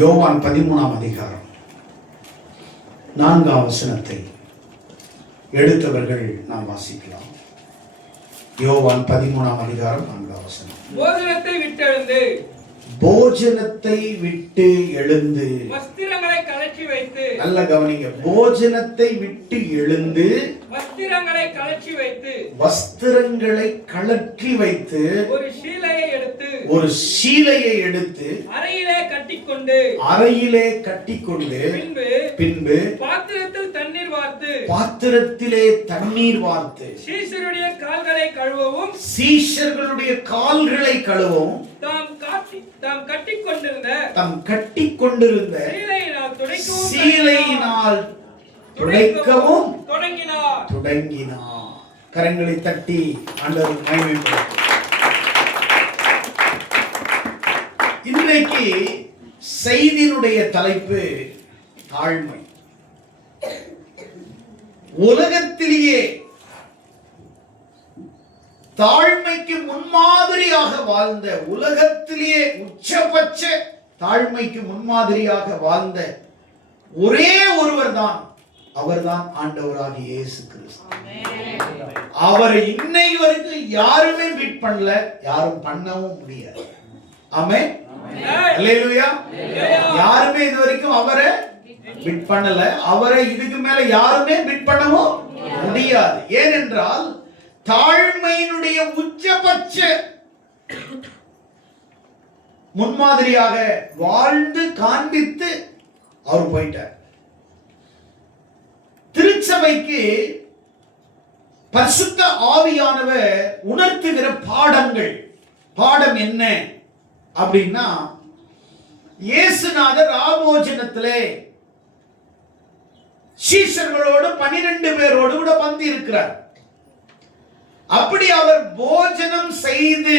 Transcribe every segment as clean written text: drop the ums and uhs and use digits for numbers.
யோவான் 13ஆம் அதிகாரம் 4ஆம் வசனத்தை எடுத்தவர்கள் நாம் வாசிக்கலாம். யோவான் 13ஆம் அதிகாரம் 4ஆம் வசனம். போஜனத்தை விட்டு எழுந்து வஸ்திரங்களை கழற்றி வைத்து, நல்ல கவனிங்க, போஜனத்தை விட்டு எழுந்து வஸ்திரங்களை கழற்றி வைத்து, வஸ்திரங்களை கழற்றி வைத்து ஒரு சீலையை எடுத்து அறையிலே கட்டிக்கொண்டு பின்பு பாத்திரத்திலே தண்ணீர் வார்த்து சீஷருடைய கால்களை கழுவவும் தாம் கட்டிக்கொண்டிருந்த சீலையினால் துடைக்கவும் தொடங்கினார். கரங்களை தட்டி ஆண்டவர் மகிமைப்படுத்தும். இன்றைக்கு செய்தியினுடைய தலைப்பு தாழ்மை. உலகத்திலேயே தாழ்மைக்கு முன்மாதிரியாக வாழ்ந்த, உலகத்திலேயே உச்சபட்ச தாழ்மைக்கு முன்மாதிரியாக வாழ்ந்த ஒரே ஒருவர் தான், அவர்தான் ஆண்டவராகிய இயேசு கிறிஸ்து. அவரை இன்னைக்கு வரைக்கும் யாருமே பீட் பண்ணல, யாரும் பண்ணவும் முடியாது. ஆமென், அல்லேலூயா. யாருமே இது வரைக்கும் அவரை பீட் பண்ணல, அவரை இதுக்கு மேல யாருமே பீட் பண்ணவும் முடியாது. ஏனென்றால் தாழ்மையினுடைய உச்சபட்ச முன்மாதிரியாக வாழ்ந்து காண்பித்து அவர் போயிட்டார். திருச்சபைக்கு பரிசுத்த ஆவியானவர் உணர்த்துகிற பாடம் என்ன அப்படின்னா, இயேசுநாதர் ராபோஜனத்திலே சீஷர்களோடு 12 பேரோடு கூட வந்து இருக்கிறார். அப்படி அவர் போஜனம் செய்து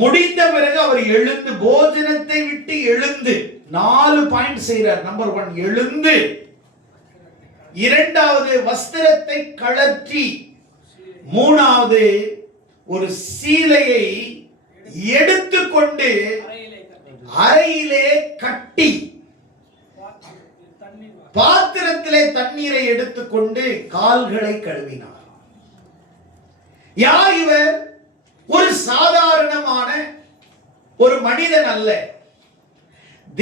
முடிந்த பிறகு அவர் எழுந்து, போஜனத்தை விட்டு எழுந்து 4 பாயிண்ட் செய்கிறார். நம்பர் 1 எழுந்து, இரண்டாவது வஸ்திரத்தை கழற்றி, மூணாவது ஒரு சீலையை எடுத்துக்கொண்டு அறையிலே கட்டி, பாத்திரத்திலே தண்ணீரை எடுத்துக்கொண்டு கால்களை கழுவினார். யார் இவர்? ஒரு சாதாரணமான ஒரு மனிதன் அல்ல,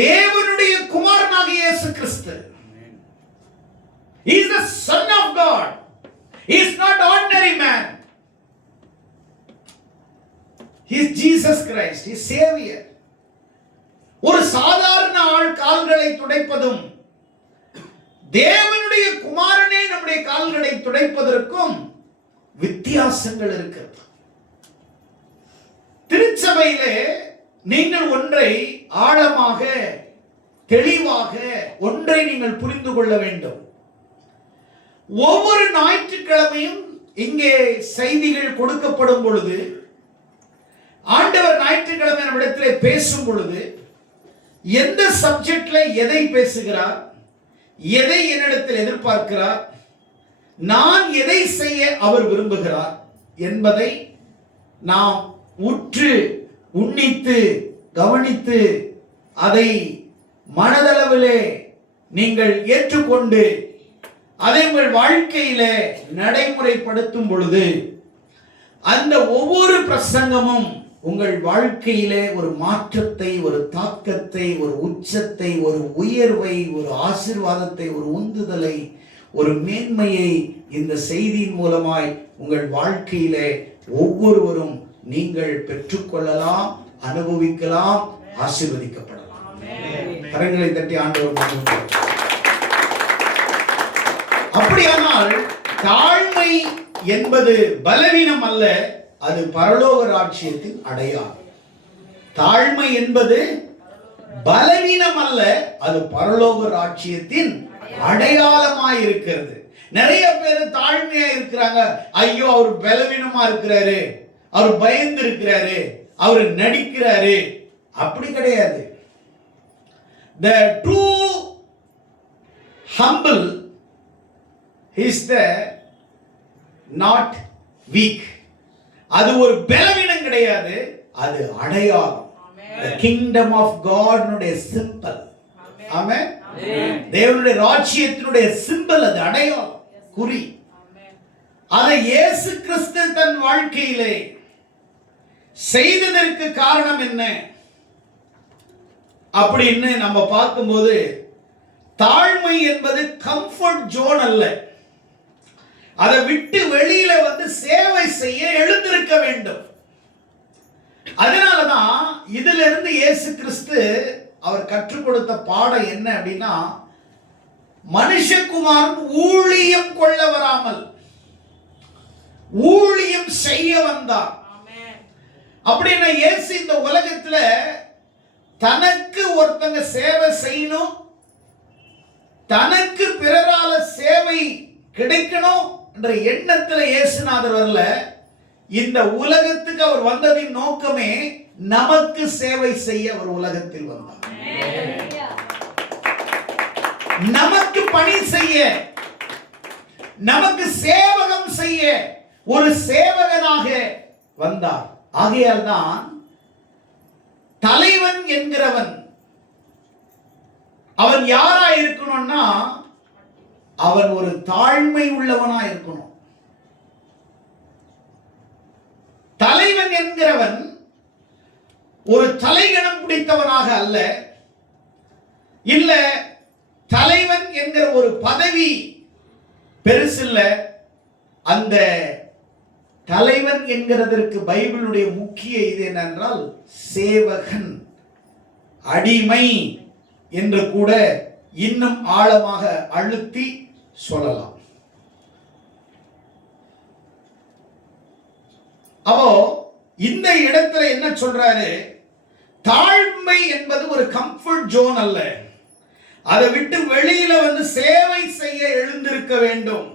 தேவனுடைய குமாரனாகிய இயேசு கிறிஸ்து. He is the Son of God. He is not ordinary man. He is Jesus Christ, He is Savior. ஒரு சாதாரண ஆள் கால்களை துடைப்பதும், தேவனுடைய குமாரனே நம்முடைய கால்களை துடைப்பதற்கும் வித்தியாசங்கள் இருக்கிறது. திருச்சபையிலே நீங்கள் ஒன்றை ஆழமாக, தெளிவாக ஒன்றை நீங்கள் புரிந்து கொள்ள வேண்டும். ஒவ்வொரு ஞாயிற்றுக்கிழமையும் இங்கே செய்திகள் கொடுக்கப்படும் பொழுது, ஆண்டவர் ஞாயிற்றுக்கிழமை நம்மிடத்திலே பேசும் பொழுது, எந்த சப்ஜெக்ட்ல எதை பேசுகிறார், எதை என்னிடத்தில் எதிர்பார்க்கிறார், நான் எதை செய்ய அவர் விரும்புகிறார் என்பதை நாம் உற்று உன்னித்து கவனித்து அதை மனதளவிலே நீங்கள் ஏற்றுக்கொண்டு அதை உங்கள் வாழ்க்கையிலே நடைமுறைப்படுத்தும் பொழுது, அந்த ஒவ்வொரு பிரசங்கமும் உங்கள் வாழ்க்கையிலே ஒரு மாற்றத்தை, ஒரு தாக்கத்தை, ஒரு உச்சத்தை, ஒரு உயர்வை, ஒரு ஆசீர்வாதத்தை, ஒரு உந்துதலை, ஒரு மேன்மையை இந்த செய்தியின் மூலமாய் உங்கள் வாழ்க்கையிலே ஒவ்வொருவரும் நீங்கள் பெற்றுக்கொள்ளலாம், அனுபவிக்கலாம், ஆசீர்வதிக்கப்படலாம். கரங்களை தட்டி ஆண்டவர். அப்படியானால் தாழ்மை என்பது பலவீனம் அல்ல, அது பரலோக ராஜ்யத்தின் அடையாளம். தாழ்மை என்பது பலவீனம் அல்ல, அது பரலோக ராஜ்யத்தின் அடையாளமாய் இருக்கிறது. நிறைய பேர் தாழ்மையா இருக்கிறாங்க. ஐயோ, அவர் பலவீனமா இருக்கிறாரு, அவர் பயந்து இருக்கிறாரு, அவர் நடிக்கிறாரு. அப்படி கிடையாது. The true humble is the not weak. அது ஒரு பலவீனம் கிடையாது, அது அடையாளம். the kingdom of God னுடைய சிம்பல். ஆமென். தேவனுடைய ராஜ்யத்தினுடைய சிம்பல், அது அடையாளம், குறி. அதை இயேசு கிறிஸ்து தன் வாழ்க்கையிலே செய்ததற்கு காரணம் என்ன அப்படின்னு நம்ம பார்க்கும்போது, தாழ்மை என்பது கம்ஃபர்ட் ஜோன் அல்ல. அதை விட்டு வெளியில வந்து சேவை செய்ய எழுந்திருக்க வேண்டும். அதனாலதான் இதுல இருந்து இயேசு கிறிஸ்து அவர் கற்றுக் கொடுத்த பாடம் என்ன அப்படின்னா, மனுஷகுமாரன் ஊழியம் கொள்ள வராமல் ஊழியம் செய்ய வந்தார். அப்படின்னா இயேசு இந்த உலகத்துல தனக்கு ஒருத்தங்க சேவை செய்யணும், தனக்கு பிறரால சேவை கிடைக்கணும் என்ற எண்ணத்துல இயேசுநாதர் வரல. இந்த உலகத்துக்கு அவர் வந்ததின் நோக்கமே நமக்கு சேவை செய்ய அவர் உலகத்தில் வந்தார். நமக்கு பணி செய்ய, நமக்கு சேவகம் செய்ய ஒரு சேவகனாக வந்தார். ஆகையால் தான் தலைவன் என்கிறவன் அவன் யாரா இருக்கணும்னா, அவன் ஒரு தாழ்மை உள்ளவனா இருக்கணும். தலைவன் என்கிறவன் ஒரு தலைகணம் பிடித்தவனாக அல்ல, இல்ல தலைவன் என்கிற ஒரு பதவி பெருசில்ல. அந்த தலைவன் என்கிறதற்கு பைபிளுடைய முக்கிய இது என்னென்றால் சேவகன், அடிமை என்று கூட இன்னும் ஆழமாக அழுத்தி சொல்லலாம். அப்போ இந்த இடத்துல என்ன சொல்றாரு, தாழ்மை என்பது ஒரு கம்ஃபர்ட் ஜோன் அல்ல. அதை விட்டு வெளியில வந்து சேவை செய்ய எழுந்திருக்க வேண்டும்.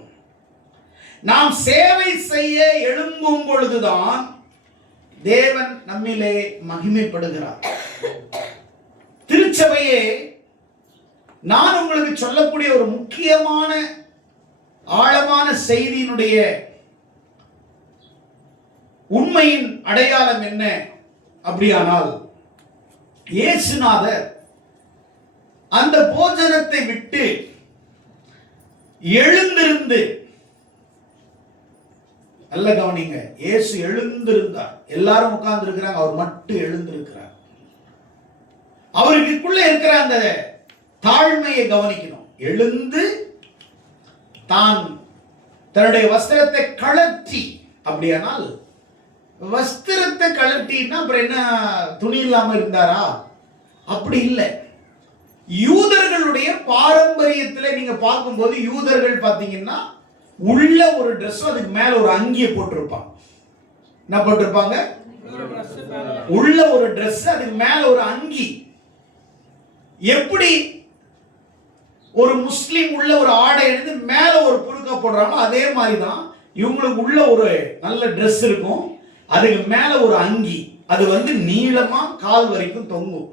நாம் சேவை செய்ய எழும்பும் பொழுதுதான் தேவன் நம்மிலே மகிமைப்படுகிறார். திருச்சபையே, நான் உங்களுக்கு சொல்லக்கூடிய ஒரு முக்கியமான ஆழமான செய்தியினுடைய உண்மையின் அடையாளம் என்ன அப்படியானால், இயேசுநாதர் அந்த போஜனத்தை விட்டு எழுந்திருந்து, நல்ல கவனிங்க, இயேசு எழுந்திருந்தார். எல்லாரும் உட்கார்ந்து இருக்கிறாங்க, அவர் மட்டும் எழுந்திருக்கிறார். அவருக்குள்ள இருக்கிற அந்த தாழ்மையை கவனிக்கணும். எழுந்து தான் தன்னுடைய வஸ்திரத்தை கழற்றி, அப்படியானால் வஸ்திரத்தை கழட்டினா அப்புறம் என்ன, துணி இல்லாம இருந்தாரா? அப்படி இல்லை. யூதர்களுடைய பாரம்பரியத்தில் நீங்க பார்க்கும்போது, யூதர்கள் பார்த்தீங்கன்னா உள்ள ஒரு ட்ரெஸ், அதுக்கு மேல ஒரு அங்கியை போட்டிருப்பாங்க. என்ன போட்டிருப்பாங்க? உள்ள ஒரு ட்ரெஸ், அதுக்கு மேல ஒரு அங்கி. எப்படி ஒரு முஸ்லிம் உள்ள ஒரு ஆடை எடுத்து மேல ஒரு புருக்கா போடுறாங்க, அதே மாதிரி தான் இவங்களுக்கு உள்ள ஒரு நல்ல ட்ரெஸ் இருக்கும், அதுக்கு மேல ஒரு அங்கி, அது வந்து நீளமா கால் வரைக்கும் தொங்கும்.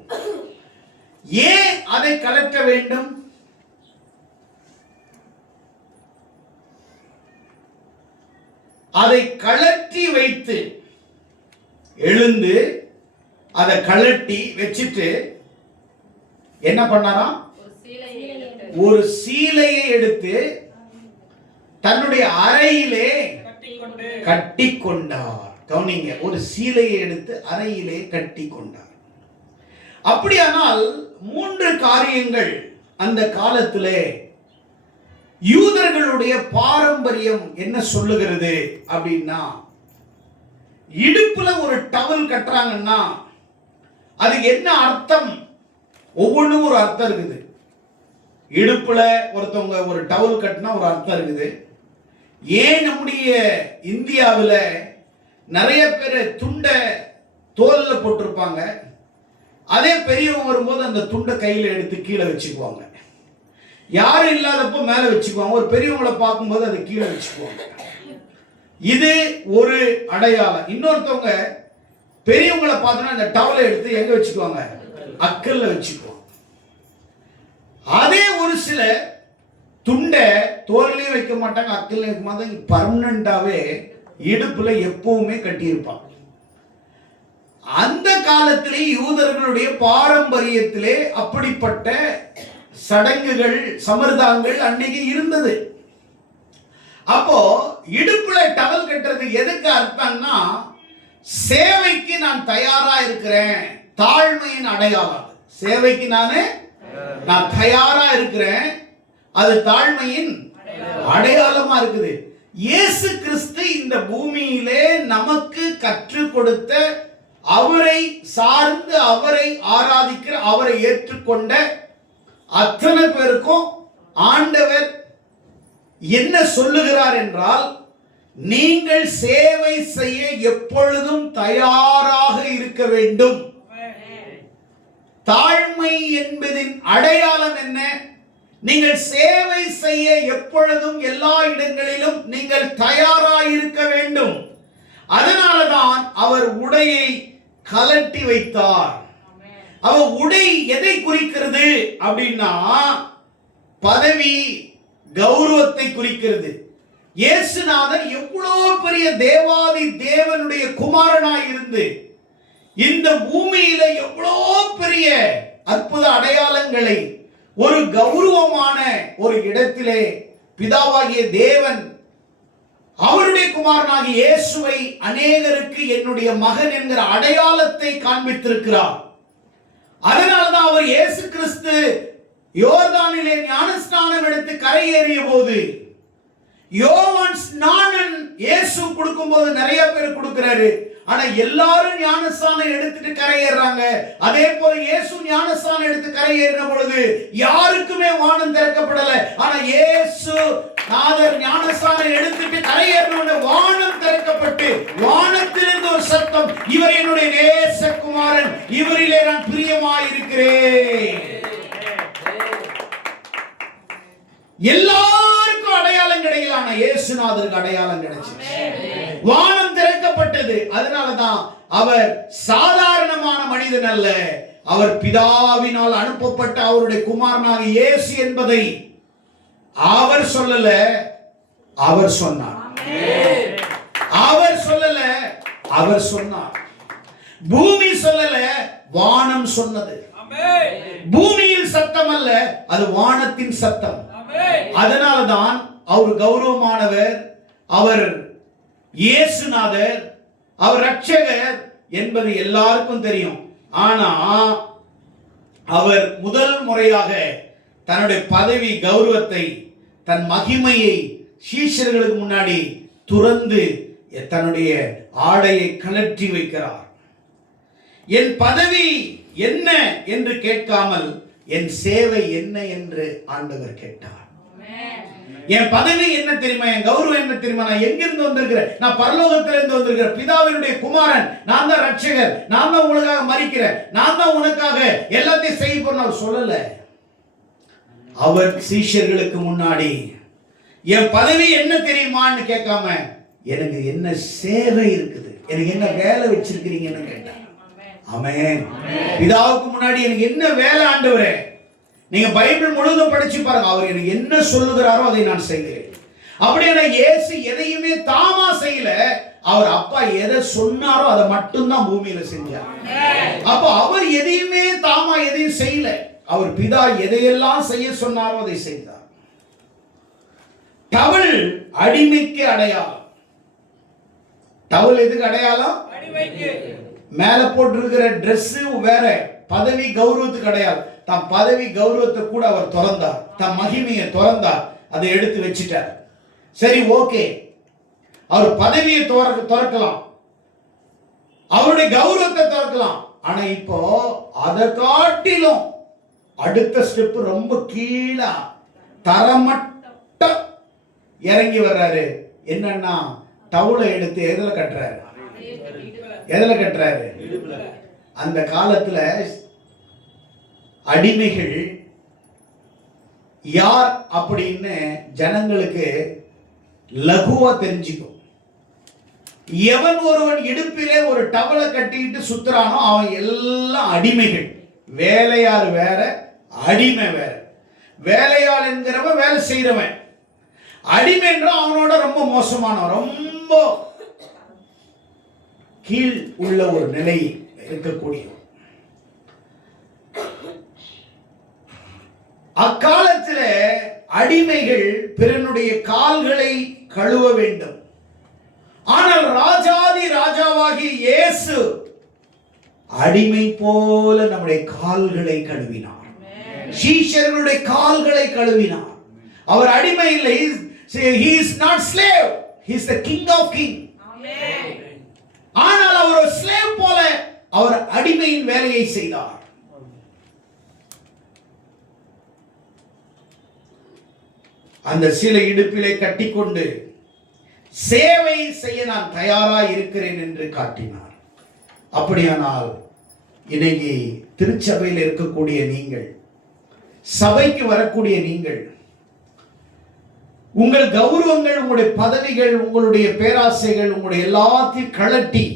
ஏன் அதை கலட்ட வேண்டும்? அதை கழற்றி வைத்து எழுந்து அதை கழட்டி வச்சிட்டு என்ன பண்ணாராம்? ஒரு சீலையை எடுத்து தன்னுடைய அறையிலே கட்டி கொண்டார். கவனிங்க, ஒரு சீலையை எடுத்து அறையிலே கட்டி கொண்டார். அப்படியானால் 3 காரியங்கள் அந்த காலத்திலே யூதர்களுடைய பாரம்பரியம் என்ன சொல்லுகிறது அப்படின்னா, இடுப்புல ஒரு டவல் கட்டுறாங்கன்னா அதுக்கு என்ன அர்த்தம்? ஒவ்வொன்றும் ஒரு அர்த்தம் இருக்குது. இடுப்புல ஒருத்தவங்க ஒரு டவல் கட்டினா ஒரு அர்த்தம் இருக்குது. ஏன் நம்முடைய இந்தியாவில் நிறைய பேர் துண்டை தோல்ல போட்டிருப்பாங்க, அதே பெரியவங்க வரும்போது அந்த துண்டை கையில் எடுத்து கீழே வச்சுக்குவாங்க. யாரும் இல்லாதப்போ மேலே வச்சுக்குவாங்க, ஒரு பெரியவங்களை பார்க்கும்போது அதை கீழே வச்சுக்குவாங்க. இது ஒரு அடையாளம். இன்னொருத்தவங்க பெரியவங்களை பார்த்தோன்னா அந்த டவலை எடுத்து எங்க வச்சுக்குவாங்க? அக்கல்ல வச்சுக்குவாங்க. அதே ஒரு சில துண்டை தோல்லையும் வைக்க மாட்டாங்க, அக்கல்லையும் வைக்க மாட்டாங்க, பர்மனண்டாவே இடுப்புல எப்பவுமே கட்டியிருப்பாங்க. அந்த காலத்திலே யூதர்களுடைய பாரம்பரியத்திலே அப்படிப்பட்ட சடங்குகள் சம்பிரதாயங்கள் அன்னைக்கு இருந்தது. அப்போ இடுப்புல டவல் கட்டுறது எதுக்கு அர்த்தம்னா, சேவைக்கு நான் தயாரா இருக்கிறேன், தாழ்மையின் அடையாளம். சேவைக்கு நான் தயாரா இருக்கிறேன், அது தாழ்மையின் அடையாளமா இருக்குது. இயேசு கிறிஸ்து இந்த பூமியிலே நமக்கு கற்றுக் கொடுத்த, அவரை சார்ந்து அவரை ஆராதிக்கிற, அவரை ஏற்றுக்கொண்ட அத்தனை பேருக்கும் ஆண்டவர் என்ன சொல்லுகிறார் என்றால், நீங்கள் சேவை செய்ய எப்பொழுதும் தயாராக இருக்க வேண்டும். தாழ்மை என்பதின் அடையாளம் என்ன? நீங்கள் சேவை செய்ய எப்பொழுதும் எல்லா இடங்களிலும் நீங்கள் தயாராக இருக்க வேண்டும். அதனாலதான் அவர் உடையை கலட்டி வைத்தார். அவர் உடை எதை குறிக்கிறது அப்படின்னா, பதவி கௌரவத்தை குறிக்கிறது. இயேசுநாதர் எவ்வளவு பெரிய தேவாதி தேவனுடைய குமாரனாய் இருந்து இந்த பூமியில எவ்வளவு பெரிய அற்புத அடையாளங்களை ஒரு கௌரவமான ஒரு இடத்திலே பிதாவாகிய தேவன் அவருடைய குமாரனாகிய இயேசுவை அநேகருக்கு என்னுடைய மகன் என்கிற அடையாளத்தை காண்பித்திருக்கிறார். அதனால்தான் அவர் இயேசு கிறிஸ்து யோர்தானிலே ஞானஸ்நானம் எடுத்து கரையேறிய போது, யோவான் ஸ்நானம் இயேசு கொடுக்கும் போது நிறைய பேர் கொடுக்கிறாரு, ஆனா எல்லாரும் ஞானஸ்நானம் எடுத்துட்டு கரையேறாங்க. அதே போல இயேசு ஞானஸ்நானம் எடுத்து கரையேறின பொழுது யாருக்குமே வானம் திறக்கப்படல. ஆனா இயேசு நாதர் ஞானஸ்நானம் எடுத்துட்டு கரையேறின வானம் திறக்கப்பட்டு வானத்திலிருந்து ஒரு சத்தம், இவர் என்னுடைய நேசகுமாரன், இவரிலே நான் பிரியமாயிருக்கிறேன். எல்லாருக்கும் அடையாளம் கிடைக்கல, ஆனா இயேசுநாதருக்கு அடையாளம் கிடைச்சிச்சு. வானம் திறக்கப்பட்டது. அதனாலதான் அவர் சாதாரணமான மனிதன் அல்ல, அவர் பிதாவினால் அனுப்பப்பட்ட அவருடைய குமாரனாக இயேசு என்பதை அவர் சொல்லல, அவர் சொன்னார். அவர் சொல்லல, அவர் சொன்னார். பூமி சொல்லல, வானம் சொன்னது. பூமியில் சத்தம் அல்ல, அது வானத்தின் சத்தம். அதனால்தான் அவர் கௌரவமானவர், அவர் இயேசுநாதர், அவர் ரட்சகர் என்பது எல்லாருக்கும் தெரியும். ஆனா அவர் முதல் முறையாக தன்னுடைய பதவி கௌரவத்தை, தன் மகிமையை சீஷர்களுக்கு முன்னாடி துறந்து தன்னுடைய ஆடையை கழற்றி வைக்கிறார். என் பதவி என்ன என்று கேட்காமல் என் சேவை என்ன என்று ஆண்டவர் கேட்டார். என் பதவி என்ன தெரியுமா, என் கௌரவம் என்ன தெரியுமா, நான் எங்கிருந்து வந்திருக்கிறேன், நான் பரலோகத்திலிருந்து வந்திருக்கிறேன், பிதாவினுடைய குமாரன், நான் தான் ரட்சகர், நான் தான் உனக்காக மரிக்கிறேன், நான் தான் உனக்காக எல்லாத்தையும் செய்ய போறேன் அவர் சொல்லல. அவர் சீஷர்களுக்கு முன்னாடி என் பதவி என்ன தெரியுமான்னு கேட்காம, எனக்கு என்ன சேவை இருக்குது, எனக்கு என்ன வேலை வச்சிருக்கிறீங்கன்னு கேட்டார். ஆமென். பிதாவுக்கு முன்னாடி எனக்கு என்ன வேலை ஆண்டவரே, நீங்க பைபிள் முழுவதும் படிச்சு பாருங்க, அவர் எனக்கு என்ன சொல்லுகிறாரோ அதை நான் செய்கிறேன். அப்படியான இயேசு எதையுமே தாமா செய்யல, அவர் அப்பா எதை சொன்னாரோ அதை மட்டும்தான் பூமியில செஞ்சார். அப்ப அவர் எதையுமே தாமா எதையும் செய்யல, அவர் பிதா எதையெல்லாம் செய்ய சொன்னாரோ அதை செய்தார். டவல் அடிமைக்கு அடையாளம். டவல் எதுக்கு அடையாளம்? மேல போட்டிருக்கிற டிரெஸ் வேற, பதவி கௌரவத்துக்கு அடையாளம். தம் பதவி கௌரவத்தை கூட அவர் திறந்தார், தம் மகிமையை திறந்தார், அதை எடுத்து வச்சிட்டார். சரி, ஓகே, அவர் பதவியை திறக்கலாம், அவருடைய கௌரவத்தை திறக்கலாம். ஆனா இப்போ அதை காட்டிலும் அடுத்த ஸ்டெப் ரொம்ப கீழே தரமட்ட இறங்கி வர்றாரு. என்னன்னா, டவுலை எடுத்து எதுல கட்டுறாரு? எதுல கட்டுறாரு? அந்த காலத்துல அடிமைகள் யார் அப்படின்னு ஜனங்களுக்கு லகுவா தெரிஞ்சுக்கும். எவன் ஒருவன் இடுப்பிலே ஒரு டவலை கட்டிட்டு சுத்துறானோ அவன் எல்லாம் அடிமைகள். வேலையாள் வேற, அடிமை வேற. வேலையாள் என்கிறவன் வேலை செய்யறவன், அடிமை என்ற அவனோட ரொம்ப மோசமானவன், ரொம்ப கீழ் உள்ள ஒரு நிலை இருக்கக்கூடிய அக்காலத்தில் அடிமைகள் பிறனுடைய கால்களை கழுவ வேண்டும். ஆனால் ராஜாதி ராஜாவாகி இயேசு அடிமை போல நம்முடைய கால்களை கழுவினார். சீஷர்களுடைய கால்களை கழுவினார். அவர் அடிமை இல்லை. he is not slave, he is the king of king. ஆனால் அவர் ஒரு slave போல அவர் அடிமையின் வேலையை செய்தார். அந்த சிலை இடுப்பிலே கட்டிக்கொண்டு சேவை செய்ய நான் தயாராக இருக்கிறேன் என்று காட்டினார். அப்படியானால் இன்னைக்கு திருச்சபையில் இருக்கக்கூடிய நீங்கள், சபைக்கு வரக்கூடிய நீங்கள், உங்கள் கௌரவங்கள், உங்களுடைய பதவிகள், உங்களுடைய பேராசைகள், உங்களுடைய எல்லாத்தையும் கழட்டி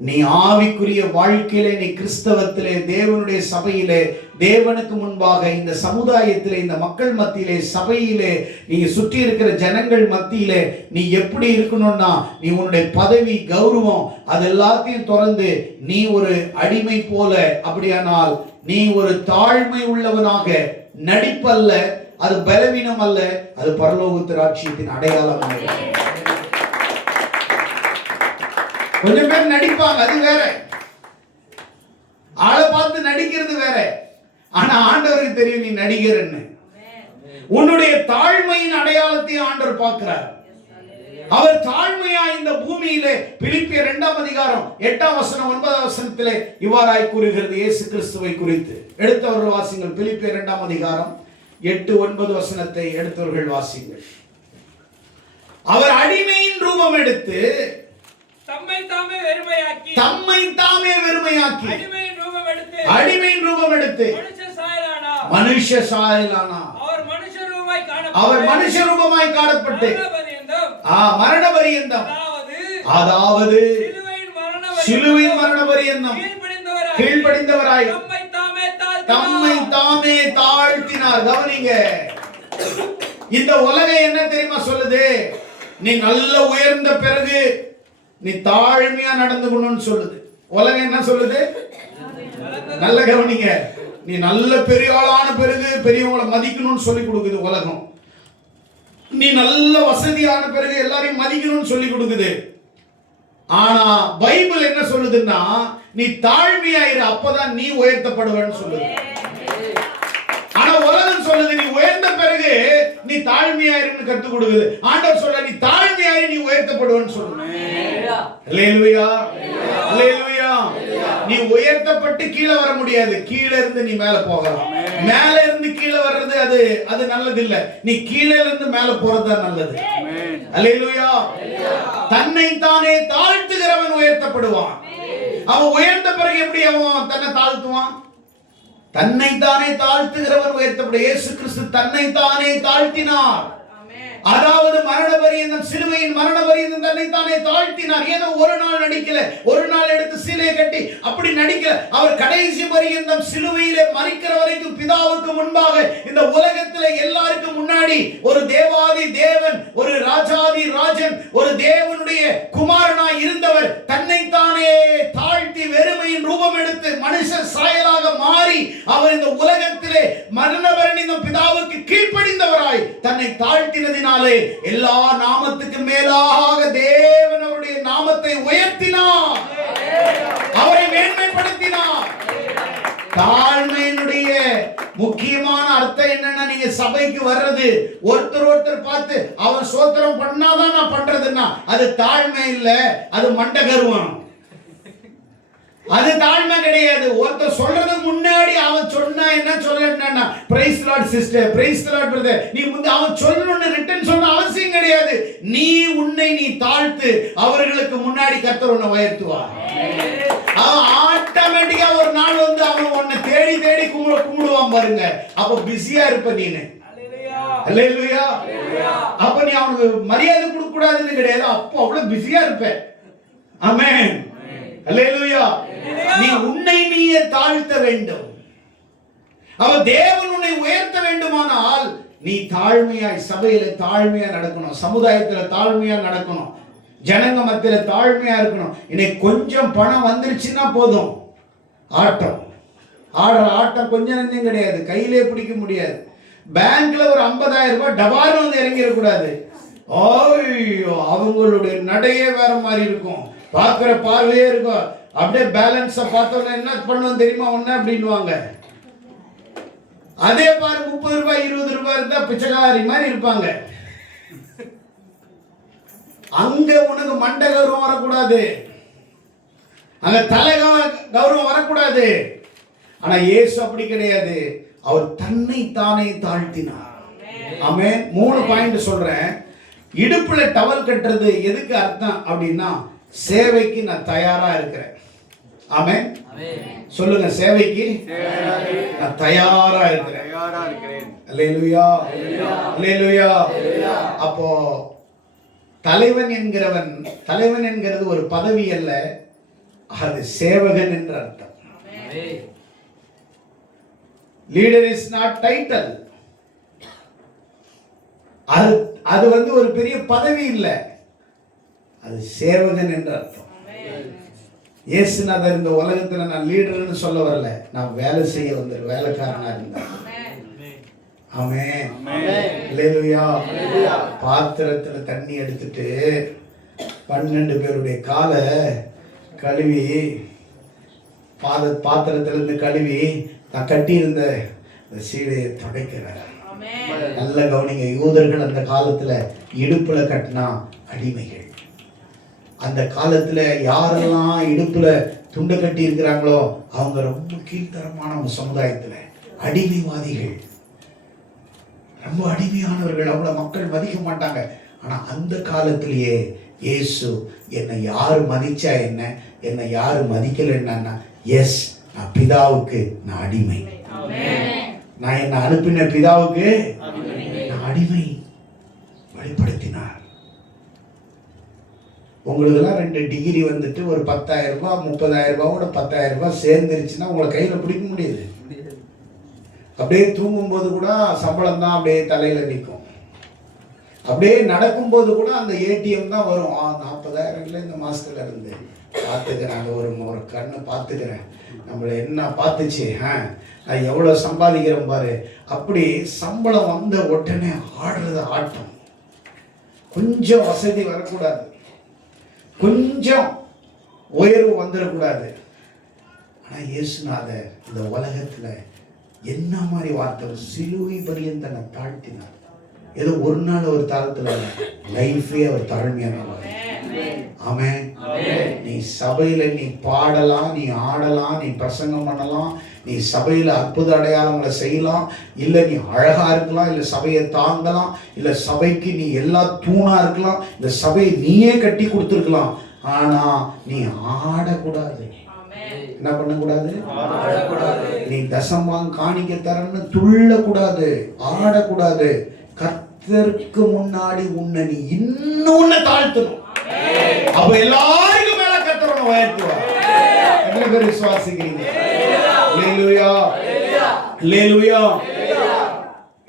நீ ஆவிக்குரிய வாழ்க்கையிலே, நீ கிறிஸ்தவத்திலே, தேவனுடைய சபையிலே, தேவனுக்கு முன்பாக, இந்த சமுதாயத்திலே, இந்த மக்கள் மத்தியிலே, சபையிலே, நீங்க சுற்றி இருக்கிற ஜனங்கள் மத்தியிலே நீ எப்படி இருக்கணும்னா, நீ உன்னுடைய பதவி, கௌரவம் அது எல்லாத்தையும் திறந்து நீ ஒரு அடிமை போல, அப்படியானால் நீ ஒரு தாழ்மை உள்ளவனாக நடிப்பல்ல, அது பலவீனம் அல்ல, அது பரலோக ராஜ்யத்தின் அடையாளம். கொஞ்சம் பேர் நடிப்பாங்க, அது வேற. ஆளை பார்த்து நடிக்கிறது வேற. ஆனா ஆண்டவருக்கு தெரியும் நீ நடிகர்ன்னு. உன்னுடைய தாழ்மையின் அடையாளத்தை ஆண்டவர் பார்க்கிறார். அவர் தாழ்மையா இந்த பூமியிலே, பிலிப்பியர் 2ஆம் அதிகாரம் 8ஆம் வசனம் 9ஆம் வசனத்திலே இவ்வாறாய் கூறுகிறது இயேசு கிறிஸ்துவை குறித்து. எடுத்தவர்கள் வாசிங்கள். பிலிப்பியர் 2ஆம் அதிகாரம் 8, 9 வசனத்தை எடுத்தவர்கள் வாசிங்கள். அவர் அடிமையின் ரூபம் எடுத்து தம்மை தாமே வெறுமையாக்கி அடிமையின் ரூபம் எடுத்து மனுஷ சாயலானார். அவர் மனுஷ ரூபமாய் காணப்பட்டு மரண பரியந்தம், அதாவது சிலுவையின் மரண பரியந்தம் கீழ்ப்படிந்தவராய் தம்மை தாமே தாழ்த்தினார். கவனிங்க, இந்த உலகம் என்ன தெரியுமா சொல்லுது? நீ நல்ல உயர்ந்த பிறகு நீ தாழ்மையா நடந்துக்கணும்னு சொல்லுது. உலகம் என்ன சொல்லுது? நல்ல கவனிங்க, நீ நல்ல பெரிய ஆளான பிறகு பெரியவங்களை மதிக்கணும்னு சொல்லி கொடுக்குது உலகம். நீ நல்ல வசதியான பிறகு எல்லாரையும் மதிக்கணும்னு சொல்லி கொடுக்குது. ஆனா பைபிள் என்ன சொல்லுதுன்னா, நீ தாழ்மையாயிரு, அப்பதான் நீ உயர்த்தப்படுவேன்னு சொல்லுது. ஆனா உலகம் சொல்லுது நீ உயர்ந்த பிறகு நீ தாழ்மையாயிருன்னு கத்து கொடுக்குது. ஆண்டவர் சொல்ற நீ தாழ்மையாயிரு, நீ உயர்த்தப்படுவேன்னு சொல்லுது. அல்லேலூயா, அல்லேலூயா. நீ உயர்த்தப்பட்டு கீழே வர முடியாது, கீழே இருந்து நீ மேல போகலாம். மேல இருந்து கீழே வர்றது அது நல்லது இல்ல, நீ கீழே இருந்து மேல போறது நல்லது. அல்லேலூயா. தன்னை தானே தாழ்த்துகிறவன் உயர்த்தப்படுவான். அவன் உயர்ந்த பிறகு எப்படி அவன் தன்னை தாழ்த்துவான்? தன்னை தானே தாழ்த்துகிறவன் உயர்த்தப்படும். இயேசு கிறிஸ்து தன்னை தானே தாழ்த்தினார். அதாவது மரண பரியந்தம், சிலுவையின் மரண பரியந்தம் தன்னை தானே தாழ்த்தினார். ஏதோ ஒரு நாள் நடிக்கல, ஒரு நாள் எடுத்து சீலையை கட்டி அப்படி நடிக்கல. அவர் கடைசி பரியந்தம் சிலுவையிலே மரிக்கிற வரைக்கும் பிதாவுக்கு முன்பாக இந்த உலகத்திலே எல்லாருக்கும் முன்னாடி ஒரு தேவாதி தேவன், ஒரு ராஜாதி ராஜன், ஒரு தேவனுடைய குமாரனாய் இருந்தவர் தன்னை தானே தாழ்த்தி வெறுமையின் ரூபம் எடுத்து மனுஷ சாயலாக மாறி அவர் இந்த உலகத்திலே மரண பரியந்தம் பிதாவுக்கு கீழ்ப்படிந்தவராய் தன்னை தாழ்த்தினதினால் எல்லா நாமத்துக்கு மேலாக தேவன் அவருடைய நாமத்தை உயர்த்தினார், அவரை மேன்மைப்படுத்தினார். தாழ்மையினுடைய முக்கியமான அர்த்தம் என்னன்னா, நீங்க சபைக்கு வர்றது ஒருத்தர் பார்த்து அவன் சோத்திரம் பண்ணாதான் நான் பண்றதுன்னா அது தாழ்மை இல்ல, அது மண்டகருவம். அது தாழ்மை கிடையாது. ஒருத்தர் சொல்றதுக்கு முன்னாடி அவன் சொன்னா என்ன சொல்லணும்னா, praise the Lord sister, praise the Lord brother, நீ வந்து அவன் சொல்லணும்னு ரிட்டன் சொல்ல அவசியம் கிடையாது. நீ உன்னை தாழ்த்து, அவர்களுக்கு முன்னாடி கர்த்தர் உன்னை உயர்த்துவார். அவன் ஆட்டோமேட்டிக்கா ஒரு நாள் வந்து அவன் உன்னை தேடி தேடி கும்பிடுவான் பாருங்க. அப்ப பிஸியா இருப்ப நீனு. அல்லேலூயா. அப்ப நீ அவனுக்கு மரியாதை கொடுக்க கூடாதுன்னு கிடையாது, அப்போ அவ்வளவு பிஸியா இருப்ப. ஆமென். அல்லேலூயா. நீ உன்னை நீயே தாழ்த்த வேண்டும். அவன் தேவன் உன்னை உயர்த்த வேண்டுமானால் நீ தாழ்மையாய் சபையில தாழ்மையா நடக்கணும், சமுதாயத்துல தாழ்மையா நடக்கணும், ஜனங்க மத்தியில தாழ்மையா இருக்கணும். இன்னைக்கு கொஞ்சம் பணம் வந்துருச்சுன்னா போதும், ஆட்டம் ஆடுற ஆட்டம் கொஞ்சம் நஞ்சம் கிடையாது, கையிலே பிடிக்க முடியாது. பேங்க்ல ஒரு 50,000 ரூபாய் டபார்னு வந்து இறங்கிடக்கூடாது. ஐயோ, அவங்களுடைய நடையே வேற மாதிரி இருக்கும், பார்க்குற பார்வையே இருக்கும். அப்படியே பேலன்ஸை பார்த்தோன்னா என்ன பண்ணுவோம் தெரியுமா ஒன்று அப்படின்வாங்க. அதே பாரு 30 ரூபாய் 20 ரூபாய் இருந்தா பிச்சைக்காரி மாதிரி இருப்பாங்க. அங்க உனக்கு மண்டை கௌரவம் வரக்கூடாது, அங்க தலை கௌரவம் வரக்கூடாது. ஆனா இயேசு அப்படி கிடையாது, அவர் தன்னை தானே தாழ்த்தினார். ஆமென். 3 பாயிண்ட் சொல்றேன். இடுப்புல டவல் கட்டுறது எதுக்கு அர்த்தம் அப்படின்னா, சேவைக்கு நான் தயாரா இருக்கிறேன். ஆமென். சொல்லுங்க, சேவைக்கு நான் தயாரா இருக்கிறேன். அல்லேலூயா, அல்லேலூயா. அப்போ தலைவன் என்கிறவன், தலைவன் என்கிறது ஒரு பதவி அல்ல, அது சேவகன் என்ற அர்த்தம். Leader is not title. அது வந்து ஒரு பெரிய பதவி இல்லை, அது சேவகன் என்ற அர்த்தம். இயேசுநாதர் இந்த உலகத்துல நான் லீடர்னு சொல்ல வரல, நான் வேலை செய்ய வந்த வேலைக்காரனா இருந்தேன். ஆமென். அல்லேலூயா. பாத்திரத்துல தண்ணி எடுத்துட்டு 12 பேருடைய காலை கழுவி, பாத்திரத்துல இருந்து கழுவி நான் கட்டி இருந்த சீடையை துடைக்கிறார். நல்ல கவனிங்க, யூதர்கள் அந்த காலத்துல இடுப்புல கட்டினா அடிமைகள். அந்த காலத்துல யாரெல்லாம் இடுப்புல துண்டு கட்டி இருக்கிறாங்களோ அவங்க ரொம்ப கீழ்த்தரமான சமுதாயத்துல அடிமைவாதிகள், ரொம்ப அடிமையானவர்கள். அவ்வளவு மக்கள் மதிக்க மாட்டாங்க. ஆனா அந்த காலத்திலேயே இயேசு என்னை யாரு மதிச்சா என்ன, என்னை யாரு மதிக்கலன்னா, எஸ், நான் பிதாவுக்கு நான் அடிமை. நான் என்ன அனுப்பின பிதாவுக்கு நான் அடிமை. வெளிப்படுத்தினார். உங்களுக்கெல்லாம் 2 டிகிரி வந்துட்டு ஒரு 10,000 ரூபாய் 30,000 ரூபாயோட 10,000 ரூபாய் சேர்ந்துருச்சுன்னா உங்களை கையில பிடிக்க முடியுது. அப்படியே தூங்கும்போது கூட சம்பளம் தான் அப்படியே தலையில நிற்கும். அப்படியே நடக்கும்போது கூட அந்த ஏடிஎம் தான் வரும். 40,000 இந்த மாசத்துல இருந்து பார்த்துக்கிறேன், ஒரு கண்ணு பார்த்துக்கிறேன், நம்மளை என்ன பார்த்துச்சு, நான் எவ்வளோ சம்பாதிக்கிறேன் பாரு. அப்படி சம்பளம் வந்த உடனே ஆடுறது ஆட்டம். கொஞ்சம் வசதி வரக்கூடாது, கொஞ்சம் உயர்வு வந்துடக்கூடாது. ஆனால் இயேசுநாதர் இந்த உலகத்தில் என்ன மாதிரி வார்த்தை, சிலுவை பரியந்தம் தன்னை தாழ்த்தினார். ஏதோ ஒரு நாள் ஒரு தாளத்தில் லைஃபே அவர் தாழ்மையான. ஆமென். நீ சபையில நீ பாடலாம், நீ ஆடலாம், நீ பிரசங்கம் பண்ணலாம், நீ சபையில அற்புத அடையாளங்களை செய்யலாம், இல்ல நீ அழகா இருக்கலாம், இல்ல சபையை தாங்கலாம், இல்ல சபைக்கு நீ எல்லா தூணா இருக்கலாம், இந்த சபையை நீயே கட்டி கொடுத்துருக்கலாம். ஆனா நீ ஆடக்கூடாது. என்ன பண்ணக்கூடாது? நீ தசமாங் காணிக்க தரன்னு துள்ளக்கூடாது, ஆடக்கூடாது. கர்த்தருக்கு முன்னாடி உன்னை நீ இன்னும் தாழ்த்தணும். அப்ப எல்லாருக்கும் மேல கர்த்தர் உயர்த்துவார். எத்தனை பேர் விசுவாசிக்கிறீங்க? அல்லேலூயா, அல்லேலூயா.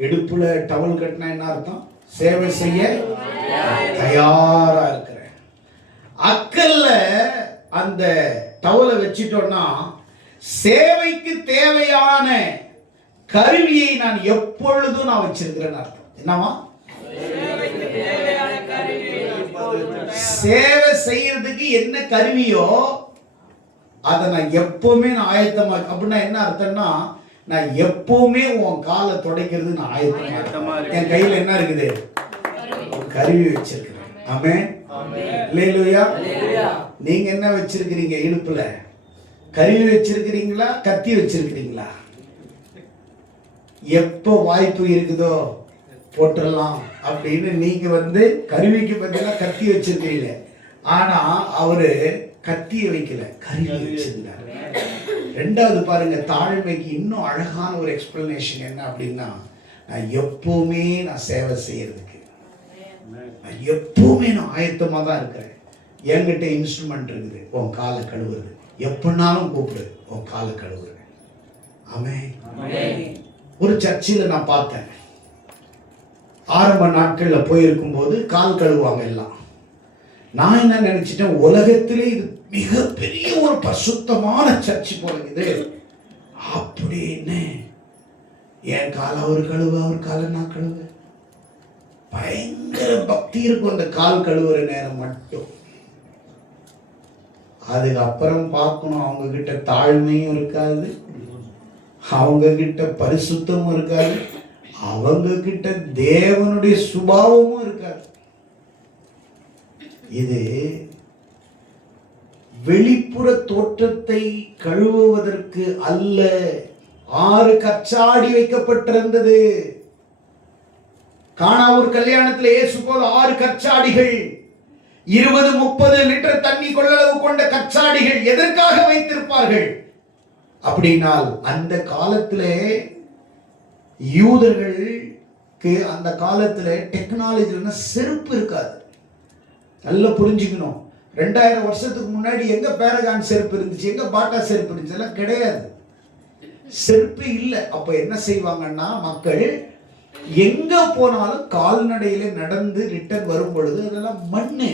இடுப்புல டவல் கட்டினா என்ன அர்த்தம்? சேவை செய்ய தயாரா இருக்கிறேன். அக்கல்ல அந்த டவலை வச்சிட்டோம்னா சேவைக்கு தேவையான கருவியை நான் எப்பொழுதும் நான் வச்சிருக்கிறேன் அர்த்தம். என்னவா? சேவை செய்யறதுக்கு என்ன கருவியோ அதை நான் எப்பவுமே நான் ஆயத்தமா. அப்படின்னா என்ன அர்த்தம்னா, நான் எப்பவுமே உன் காலை துடைக்கிறது நான் ஆயத்தமா. என் கையில என்ன இருக்குது? கருவி வச்சிருக்கிறேன். ஆமென். அல்லேலூயா. நீங்க என்ன வச்சிருக்கிறீங்க? இடுப்புல கருவி வச்சிருக்கிறீங்களா, கத்தி வச்சிருக்கிறீங்களா? எப்போ வாய்ப்பு இருக்குதோ போட்டுடலாம் அப்படின்னு நீங்க கருவிக்கு பதிலா கத்தி வச்சிருக்கீங்க. ஆனா அவரு கத்தியை வைக்கல, கருவி வச்சிருந்தார். ரெண்டாவது பாருங்க, தாழ்மைக்கு இன்னும் அழகான ஒரு எக்ஸ்பிளனேஷன் என்ன அப்படின்னா, நான் எப்பவுமே நான் சேவை செய்யறதுக்கு நான் எப்பவுமே நான் ஆயத்தமா தான் இருக்கிறேன். என்கிட்ட இன்ஸ்ட்ருமெண்ட் இருக்குது, உன் காலை கழுவுறது. எப்படினாலும் கூப்பிடு, உன் காலை கழுவுறேன். ஆமென். ஒரு சர்ச்சில் நான் பார்த்தேன், ஆரம்ப நாட்களில் போயிருக்கும் போது கால் கழுவுவாங்க எல்லாம். நான் என்ன நினைச்சிட்டேன், உலகத்திலே இது மிகப்பெரிய ஒரு பரிசுத்தமான சர்ச்சு போல இது அப்படின்னு. என் கால அவர் கழுவ, அவர் கால நான் கழுவ. பயங்கர பக்தி இருக்கும் அந்த கால் கழுவுற நேரம் மட்டும். அதுக்கப்புறம் பார்க்கணும், அவங்க கிட்ட தாழ்மையும் இருக்காது, அவங்க கிட்ட பரிசுத்தமும் இருக்காது, அவங்க கிட்ட தேவனுடைய சுபாவமும் இருக்காது. இது வெளிப்புற தோற்றத்தை கழுவுவதற்கு அல்ல. 6 கச்சாடி வைக்கப்பட்டிருந்தது. கானாவூர் கல்யாணத்தில் இயேசு போது 6 கச்சாடிகள், 20-30 லிட்டர் தண்ணி கொள்ளளவு கொண்ட கச்சாடிகள் எதற்காக வைத்திருப்பார்கள் அப்படின்னால், அந்த காலத்திலே யூதர்களுக்கு அந்த காலத்தில் டெக்னாலஜி செருப்பு இருக்காது. நல்லா புரிஞ்சுக்கணும். 2000 வருஷத்துக்கு முன்னாடி எங்க பேரகான் செருப்பு இருந்துச்சு, எங்க பாட்டா செருப்பு இருந்துச்சு, எல்லாம் கிடையாது. செருப்பு இல்லை. அப்ப என்ன செய்வாங்கன்னா, மக்கள் எங்க போனாலும் கால்நடையில நடந்து ரிட்டர்ன் வரும் பொழுது அதெல்லாம் மண்ணு.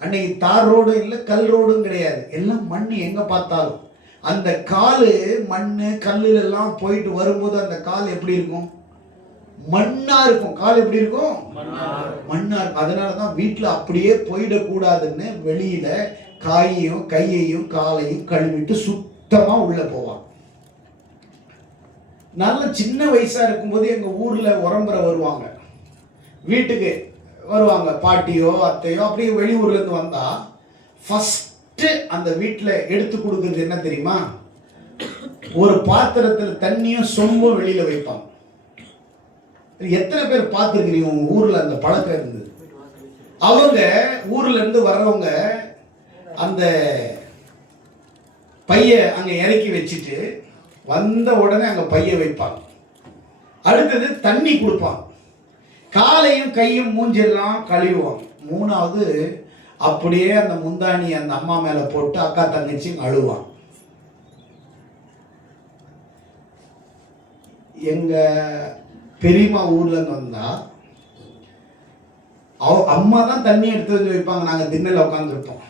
அன்னைக்கு தார் ரோடும் இல்லை, கல் ரோடும் கிடையாது, எல்லாம் மண்ணு. எங்க பார்த்தாலும் அந்த காலு மண்ணு கல்லுல எல்லாம் போயிட்டு வரும்போது அந்த கால் எப்படி இருக்கும்? மண்ணா இருக்கும். கால் எப்படி இருக்கும்? மண்ணா இருக்கும். அதனாலதான் வீட்டுல அப்படியே போயிடக்கூடாதுன்னு வெளியில காயையும் கையையும் காலையும் கழுவிட்டு சுத்தமா உள்ள போவாங்க. நல்ல சின்ன வயசா இருக்கும்போது எங்க ஊர்ல உரம்பரை வருவாங்க, வீட்டுக்கு வருவாங்க, பாட்டியோ அத்தையோ அப்படியே வெளியூர்ல இருந்து வந்தா ஃபர்ஸ்ட் அந்த வீட்டுல எடுத்து கொடுக்கறது என்ன தெரியுமா? ஒரு பாத்திரத்துல தண்ணியும் சொம்பும் வெளியில வைப்பாங்க. எத்தனை பேர் பார்த்துருக்கிறீங்க உங்க ஊர்ல அந்த பழக்கம் இருந்தது? அவங்க ஊர்ல இருந்து வர்றவங்க அந்த பைய அங்க இறக்கி வச்சுட்டு வந்த உடனே அங்க பைய வைப்பாங்க. அடுத்தது தண்ணி கொடுப்பாங்க, காலையும் கையும் மூஞ்செல்லாம் கழுவுவாங்க. 3வது அப்படியே அந்த முந்தாணி அந்த அம்மா மேல போட்டு அக்கா தங்கச்சி அழுவாங்க. எங்க பெரியம்மா ஊர்ல இருந்து வந்தா அம்மா தான் தண்ணி எடுத்து வந்து வைப்பாங்க. நாங்க திண்ணல உட்காந்துருப்போம்,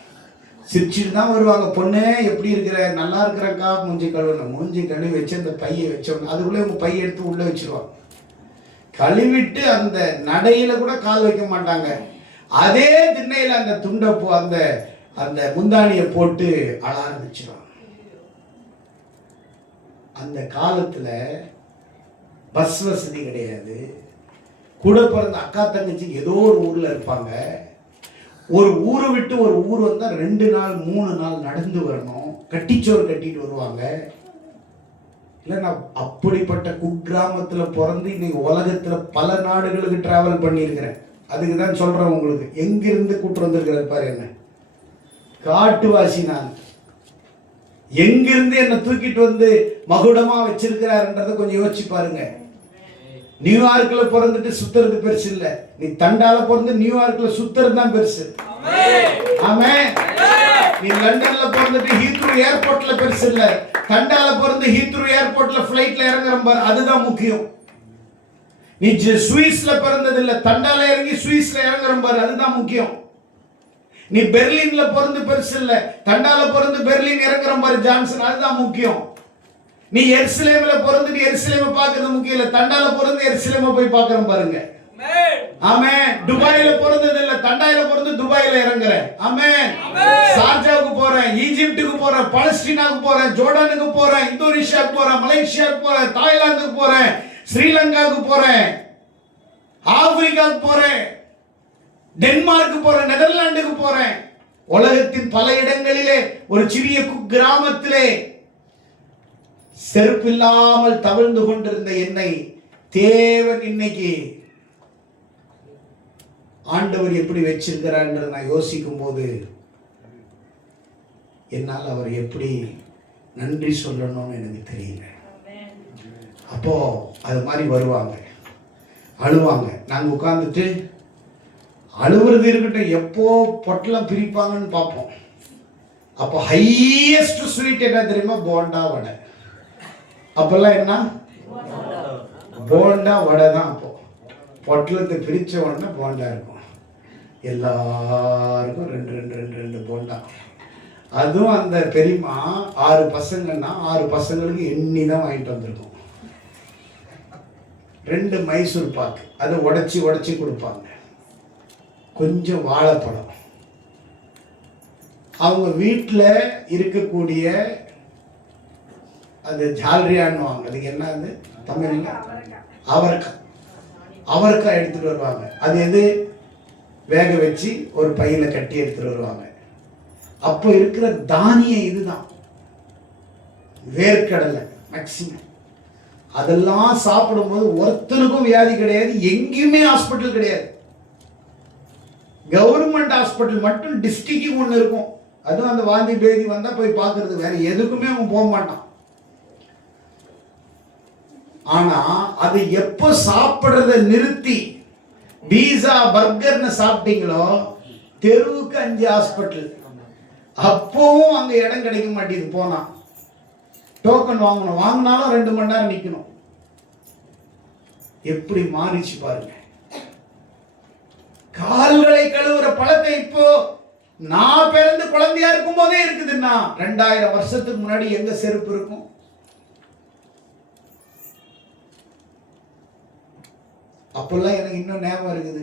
சிரிச்சுட்டு தான் வருவாங்க. பொண்ணு எப்படி இருக்கிற? நல்லா இருக்கிறக்கா. மூஞ்சி கழுவணும். மூஞ்சி கழுவி வச்சு அந்த பையை வச்சோம், அதுக்குள்ளே உங்க பையை எடுத்து உள்ள வச்சிருவாங்க. கழுவிட்டு அந்த நடையில கூட கால் வைக்க மாட்டாங்க. அதே திண்ணையில அந்த துண்டை அந்த அந்த முந்தானியை போட்டு அழ ஆரம்பிச்சிருவாங்க. அந்த காலத்துல பஸ் வசதி கிடையாது. கூட பிறந்த அக்கா தங்கச்சி ஏதோ ஒரு ஊர்ல இருப்பாங்க. ஒரு ஊரை விட்டு ஒரு ஊர் வந்தா 2 நாள் 3 நாள் நடந்து வரணும். கட்டிச்சோறு கட்டிட்டு வருவாங்க. இல்லை, நான் அப்படிப்பட்ட குக்கிராமத்துல பிறந்து இன்னைக்கு உலகத்துல பல நாடுகளுக்கு டிராவல் பண்ணியிருக்கிறேன். அதுக்கு தான் சொல்றேன் உங்களுக்கு. எங்கிருந்து கூட்டு வந்திருக்கிறார் பாரு என்ன. காட்டுவாசி நான். எங்கிருந்து என்ன தூக்கிட்டு வந்து மகுடமா வச்சிருக்கிறாருன்றதை கொஞ்சம் யோசிச்சு பாருங்க. நியூயார்க்ல பிறந்துட்டு சுத்துறது பெருசு இல்ல, நீ தண்டால பிறந்து நியூயார்க்ல சுத்துறது தான் பெருசு. ஆமென். நீ லண்டன்ல பிறந்துட்டு ஹீத்ரூ ஏர்போர்ட்ல பெருசு இல்ல, தண்டால பிறந்து ஹீத்ரூ ஏர்போர்ட்ல ஃளைட்ல இறங்குற பாரு, அதுதான் முக்கியம். நீ சுவிஸ்ல பிறந்தது இல்ல, தண்டால இறங்கி சுவிஸ்ல இறங்குற பாரு, அதுதான் முக்கியம். நீ பெர்லின்ல பிறந்து பெருசு இல்ல, தண்டால பிறந்து பெர்லின் இறங்குற பாரு ஜான்சன், அதுதான் முக்கியம். நீ எருசலேம்ல பிறந்து எருசலேமை பார்க்கிறது முக்கியம் இல்ல, தண்டால பிறந்து எருசலேமை போய் பார்க்கறோம் பாருங்க. ஆமென். துபாயில பிறந்தது இல்ல, தண்டாயில பிறந்து துபாயில இறங்குறேன். ஆமென். ஷார்ஜாவுக்கு போறேன், ஈஜிப்டுக்கு போறேன், பாலஸ்தீனாவுக்கு போறேன், ஜோர்டானுக்கு போறேன், இந்தோனேஷியாவுக்கு போறேன், மலேசியாவுக்கு போறேன், தாய்லாந்துக்கு போறேன், ஸ்ரீலங்காவுக்கு போறேன், ஆப்பிரிக்காவுக்கு போறேன், டென்மார்க்கு போறேன், நெதர்லாந்துக்கு போறேன். உலகத்தின் பல இடங்களிலே ஒரு சிறிய கிராமத்திலே செருப்பில்லாமல் தவழ்ந்து கொண்டிருந்த என்னை தேவன் இன்னைக்கு ஆண்டவர் எப்படி வச்சிருக்கிறார் நான் யோசிக்கும் போது என்னால் அவர் எப்படி நன்றி சொல்லணும்னு எனக்கு தெரியல. அப்போ அது மாதிரி வருவாங்க, அழுவாங்க. நாங்கள் உட்கார்ந்துட்டு அழுவுறது இருக்கட்டும், எப்போ பொட்டலம் பிரிப்பாங்கன்னு பார்ப்போம். அப்போ ஹையஸ்ட் ஸ்வீட் என்ன தெரியுமா? போண்டா வடை. அப்பெல்லாம் என்ன? போண்டா வடை தான். அப்போ பொட்டலத்தை பிரிச்ச உடனே போண்டா இருக்கும். எல்லாருக்கும் ரெண்டு ரெண்டு ரெண்டு ரெண்டு போண்டா. அதுவும் அந்த பெரியம்மா 6 பசங்கன்னா 6 பசங்களுக்கு எண்ணி தான் வாங்கிட்டு வந்திருக்கோம். 2 மைசூர் பாக்கு, அதை உடைச்சி உடைச்சி கொடுப்பாங்க. கொஞ்சம் வாழைப்பழம். அவங்க வீட்டில் இருக்கக்கூடிய அது ஜால்ரியான்னுவாங்க, அதுக்கு என்ன அது தமிழ்ல அவரைக்காய். அவரைக்காய் எடுத்துட்டு வருவாங்க. அது எது வேக வச்சு ஒரு பையில கட்டி எடுத்துட்டு வருவாங்க. அப்போ இருக்கிற தானியம் இதுதான், வேர்க்கடலை மேக்சிமம். அதெல்லாம் சாப்பிடும்போது ஒருத்தனுக்கும் வியாதி கிடையாது, எங்கேயுமே ஹாஸ்பிட்டல் கிடையாது. கவர்மெண்ட் ஹாஸ்பிட்டல் மட்டும் டிஸ்ட்ரிக்ட்டுக்கு ஒன்று இருக்கும். அதுவும் அந்த வாந்தி பேதி வந்தால் போய் பார்க்கறது, வேற எதுக்குமே அவன் போக மாட்டான். ஆனா அது எப்போ சாப்பிடுறத நிறுத்தி பீஸா பர்கர்னு சாப்பிட்டீங்களோ தெருவுக்கு 5 ஹாஸ்பிட்டல். அப்பவும் அங்க இடம் கிடைக்க மாட்டேங்குது. போனா டோக்கன் வாங்கணும், வாங்கினாலும் 2 மணி நேரம் நிக்கணும். எப்படி மாறிச்சு பாருங்க. கால்களை கழுவுற பழக்கம் இப்போ நான் பிறந்து குழந்தையா இருக்கும் போதே இருக்குதுன்னா 2000 வருஷத்துக்கு முன்னாடி எங்க செருப்பு இருக்கும்? அப்பெல்லாம் எனக்கு இன்னும் ஞாபகம் இருக்குது.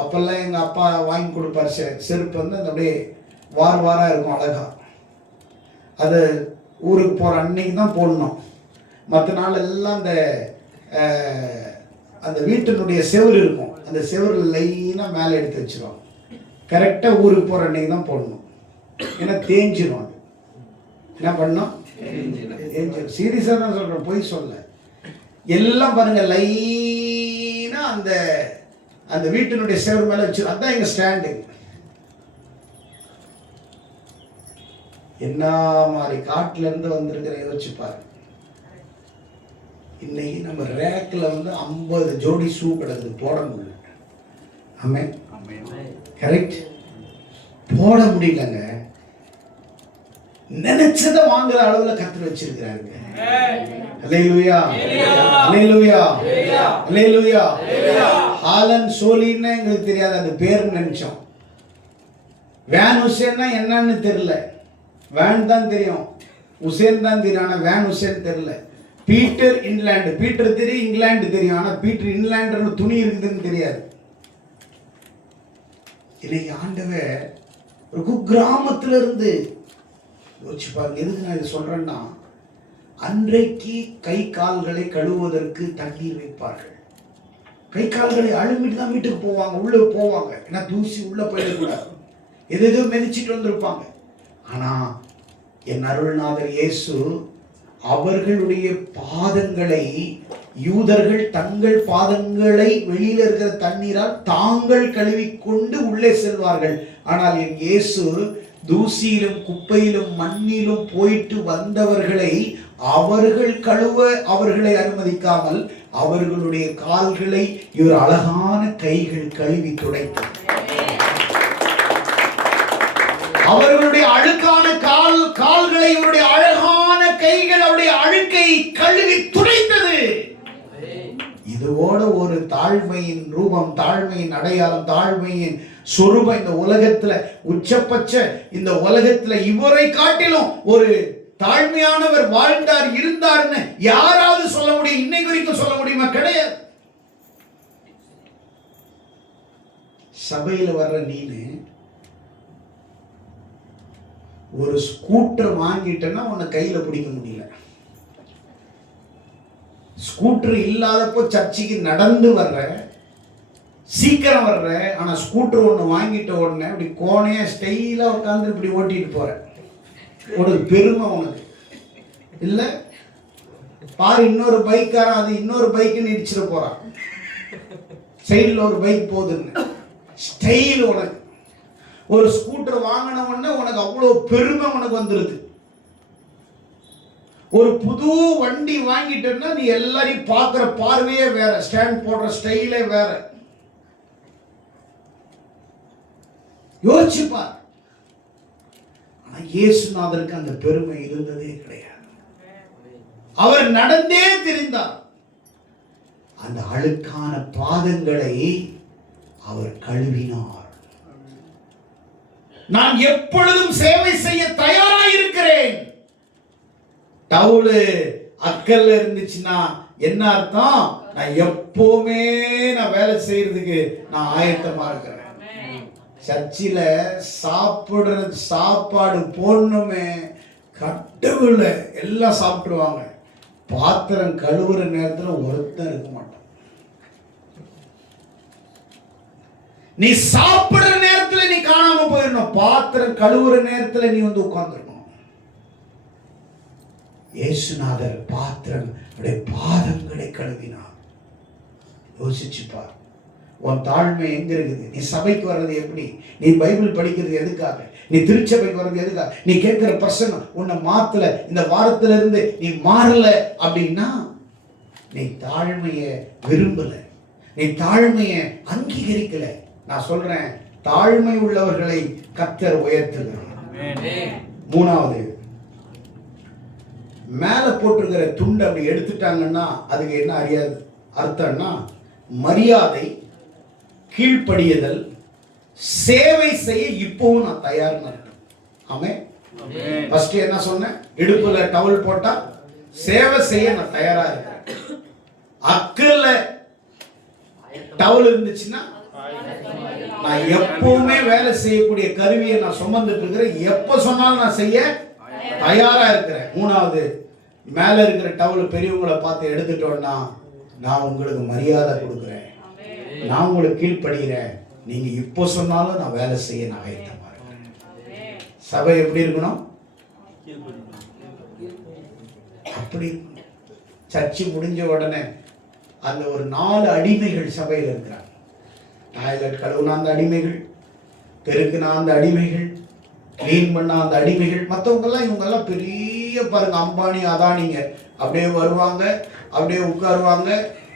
அப்பெல்லாம் எங்க அப்பா வாங்கி கொடுப்பார் செருப்பு வந்து அந்த அப்படியே வாரா இருக்கும், அழகா. அது ஊருக்கு போற அன்னைக்கு தான் போடணும். மற்ற நாள் எல்லாம் அந்த வீட்டினுடைய செவுரு இருக்கும், அந்த செவுரு லைனா மேலே எடுத்து வச்சிருவாங்க. கரெக்டாக ஊருக்கு போற அன்னைக்கு தான் போடணும், ஏன்னா தேஞ்சிரும். அது என்ன பண்ணோம்? தேஞ்சிரும். சீரியஸாக தான் சொல்றேன், பொய் சொல்ல. எல்லாம் பாருங்க லைனா அந்த வீட்டினுடைய செவுரு மேலே வச்சிரும். அதுதான் எங்க ஸ்டாண்டு. என்ன மாதிரி காட்டுல இருந்து வந்திருக்கிற யோசிச்சு பாருங்க. இன்னைக்கு நம்ம ரேக்ல வந்து 50 ஜோடி ஷூ கிடக்குது, போட முடியல. ஆமே, கரெக்ட், போட முடியலங்க. நினைச்சதை வாங்குற அளவுல கத்து வச்சிருக்கிறாங்க. அல்லேலூயா, அல்லேலூயா, அல்லேலூயா. ஹாலன் சோலின்னா எங்களுக்கு தெரியாது, அது பேர் நினைச்சோம். வேன் உசேன்னா என்னன்னு தெரியல. வேன் தான் தெரியும், உசேன் தான் தெரியும், ஆனா வேன் உசேன் தெரியல. பீட்டர் இங்கிலாந்து, பீட்டர் தெரியும், இங்கிலாந்து தெரியும், ஆனா பீட்டர் இங்கிலாந்து துணி இருக்குதுன்னு தெரியாது. இன்னைக்கு ஆண்டவர் ஒரு குக்கிராமத்துல இருந்து யோசிச்சு பாருங்க. எதுக்கு நான் இதை சொல்றேன்னா, அன்றைக்கு கை கால்களை கழுவுவதற்கு தண்ணீர் வைப்பார்கள். கை கால்களை அழுமிட்டு தான் வீட்டுக்கு போவாங்க, உள்ள போவாங்க. ஏன்னா தூசி உள்ள போயிடக்கூடாது, எதோ மிதிச்சிட்டு வந்திருப்பாங்க. ஆனா என் அருள்நாதர் இயேசு அவர்களுடைய பாதங்களை, யூதர்கள் தங்கள் பாதங்களை வெளியில இருக்கிற தண்ணீரால் தாங்கள் கழுவிக்கொண்டு உள்ளே செல்வார்கள். ஆனால் என் இயேசு தூசியிலும் குப்பையிலும் மண்ணிலும் போயிட்டு வந்தவர்களை அவர்கள் கழுவ அவர்களை அனுமதிக்காமல் அவர்களுடைய கால்களை இவர் அழகான கைகள் கழுவி துடைத்தார். அவர்களுடைய அழுக்கான கால்களை இவருடைய அழகான கைகள் அவருடைய அழுக்கை கழுவி துடைத்தது. இதோட ஒரு தாழ்மையின் ரூபம், தாழ்மையின் அடையாளம், தாழ்மையின் சொரூபம் இந்த உலகத்துல உச்சபட்ச, இந்த உலகத்துல இவரை காட்டிலும் ஒரு தாழ்மையானவர் வாழ்ந்தார், இருந்தார்னு யாராவது சொல்ல முடியும்? இன்னைக்கு வரைக்கும் சொல்ல முடியுமா? கிடையாது. சபையில வர்ற நீனு ஒரு ஸ்கூட்டர் வாங்கிட்டேன்னா உன்னை கையில பிடிக்க முடியல. ஸ்கூட்டர் இல்லாதப்போ சர்ச்சுக்கு நடந்து வர்ற, சீக்கிரம் வர்ற. ஆனா ஸ்கூட்டர் ஒன்று வாங்கிட்ட உடனே அப்படி கோணையா ஸ்டைலா உட்காந்து இப்படி ஓட்டிட்டு போற. ஒரு பெருமை உனக்கு இல்ல? பாரு, இன்னொரு பைக்காரன் அது இன்னொரு பைக்குன்னு இடிச்சிட போறான். சைடில் ஒரு பைக் போகுதுன்னு ஸ்டைல் உனக்கு. ஒரு ஸ்கூட்டர் வாங்கின உடனே உனக்கு அவ்வளவு பெருமை உனக்கு வந்துருது. ஒரு புது வண்டி வாங்கிட்டேன்னா நீ எல்லாரையும் பார்க்குற பார்வையே வேற, ஸ்டாண்ட் போடுற ஸ்டைலே வேற. யோசிச்சு பார். ஆனா இயேசுநாதருக்கு அந்த பெருமை இருந்ததே கிடையாது. அவர் நடந்தே திரிந்தார். அந்த அழுக்கான பாதங்களை அவர் கழுவினார். நான் எப்பொழுதும் சேவை செய்ய தயாராக இருக்கிறேன். டவுலு அக்கல்ல இருந்துச்சுன்னா என்ன அர்த்தம்? நான் எப்பவுமே நான் வேலை செய்யறதுக்கு நான் ஆயத்தமா இருக்கிறேன். சர்ச்சில் சாப்பிடுறது சாப்பாடு போடணுமே, கட்டுவில்ல எல்லாம் சாப்பிட்டுருவாங்க. பாத்திரம் கழுவுற நேரத்தில் ஒருத்தர் இருக்க மாட்டான். நீ சாப்பிடுற நேரத்தில் நீ காணாம போயிடணும். பாத்திரம் கழுவுற நேரத்தில் நீ வந்து உட்கார்ந்துருக்கணும். இயேசுநாதர் பாத்திரம் பாதங்களை கழுவினார். யோசிச்சுப்பார். உன் தாழ்மை எங்க இருக்குது? நீ சபைக்கு வர்றது எப்படி? நீ பைபிள் படிக்கிறது எதுக்காக? நீ திருச்சபைக்கு வர்றது எதுக்காக? நீ கேட்கிற பிரசங்கம் உன்னை மாத்தல, இந்த வாரத்துல இருந்து நீ மாறல அப்படின்னா நீ தாழ்மைய விரும்பல, நீ தாழ்மைய அங்கீகரிக்கல. நான் சொல்றேன், தாழ்மை உள்ளவர்களை கர்த்தர் உயர்த்துகிறார். மூணாவது, மேல போட்டிருக்கிற துண்டு அப்படி எடுத்துட்டாங்கன்னா அதுக்கு என்ன அறியாது அர்த்தம்னா மரியாதை, கீழ்ப்படியுதல், சேவை செய்ய இப்பவும் நான் தயார்னு அர்த்தம். ஆமே. ஃபர்ஸ்ட் என்ன சொன்னேன்? இடுப்புல டவல் போட்டா சேவை செய்ய நான் தயாரா இருக்கிறேன். அக்கல்ல டவல் இருந்துச்சுன்னா நான் எப்பவுமே வேலை செய்யக்கூடிய கருவியை நான் சுமந்துட்டு இருக்கிறேன். எப்ப சொன்னாலும் நான் செய்ய தயாரா இருக்கிறேன். மூணாவது, மேல இருக்கிற டவல் பெரியவங்களை பார்த்து எடுத்துட்டோம்னா நான் உங்களுக்கு மரியாதை கொடுக்குறேன், நான் உங்களுக்கு கீழ்ப்படுகிறேன். நீங்க இப்போ சொன்னாலும் நான் வேலை செய்ய நான் ஆயத்தமா இருக்கிறேன். சபை எப்படி இருக்கணும்? அப்படி சர்ச்சை முடிஞ்ச உடனே அந்த ஒரு 4 அடிமைகள் சபையில் இருக்கிறாங்க. டாய்லெட் கழுவுனா அந்த அடிமைகள், பெருக்குனா அந்த அடிமைகள், கிளீன் பண்ண அந்த அடிமைகள். மற்றவங்கெல்லாம் இவங்கெல்லாம் பெரிய பாருங்க, அம்பானி அதானிங்க. அப்படியே வருவாங்க, அப்படியே உட்காருவாங்க,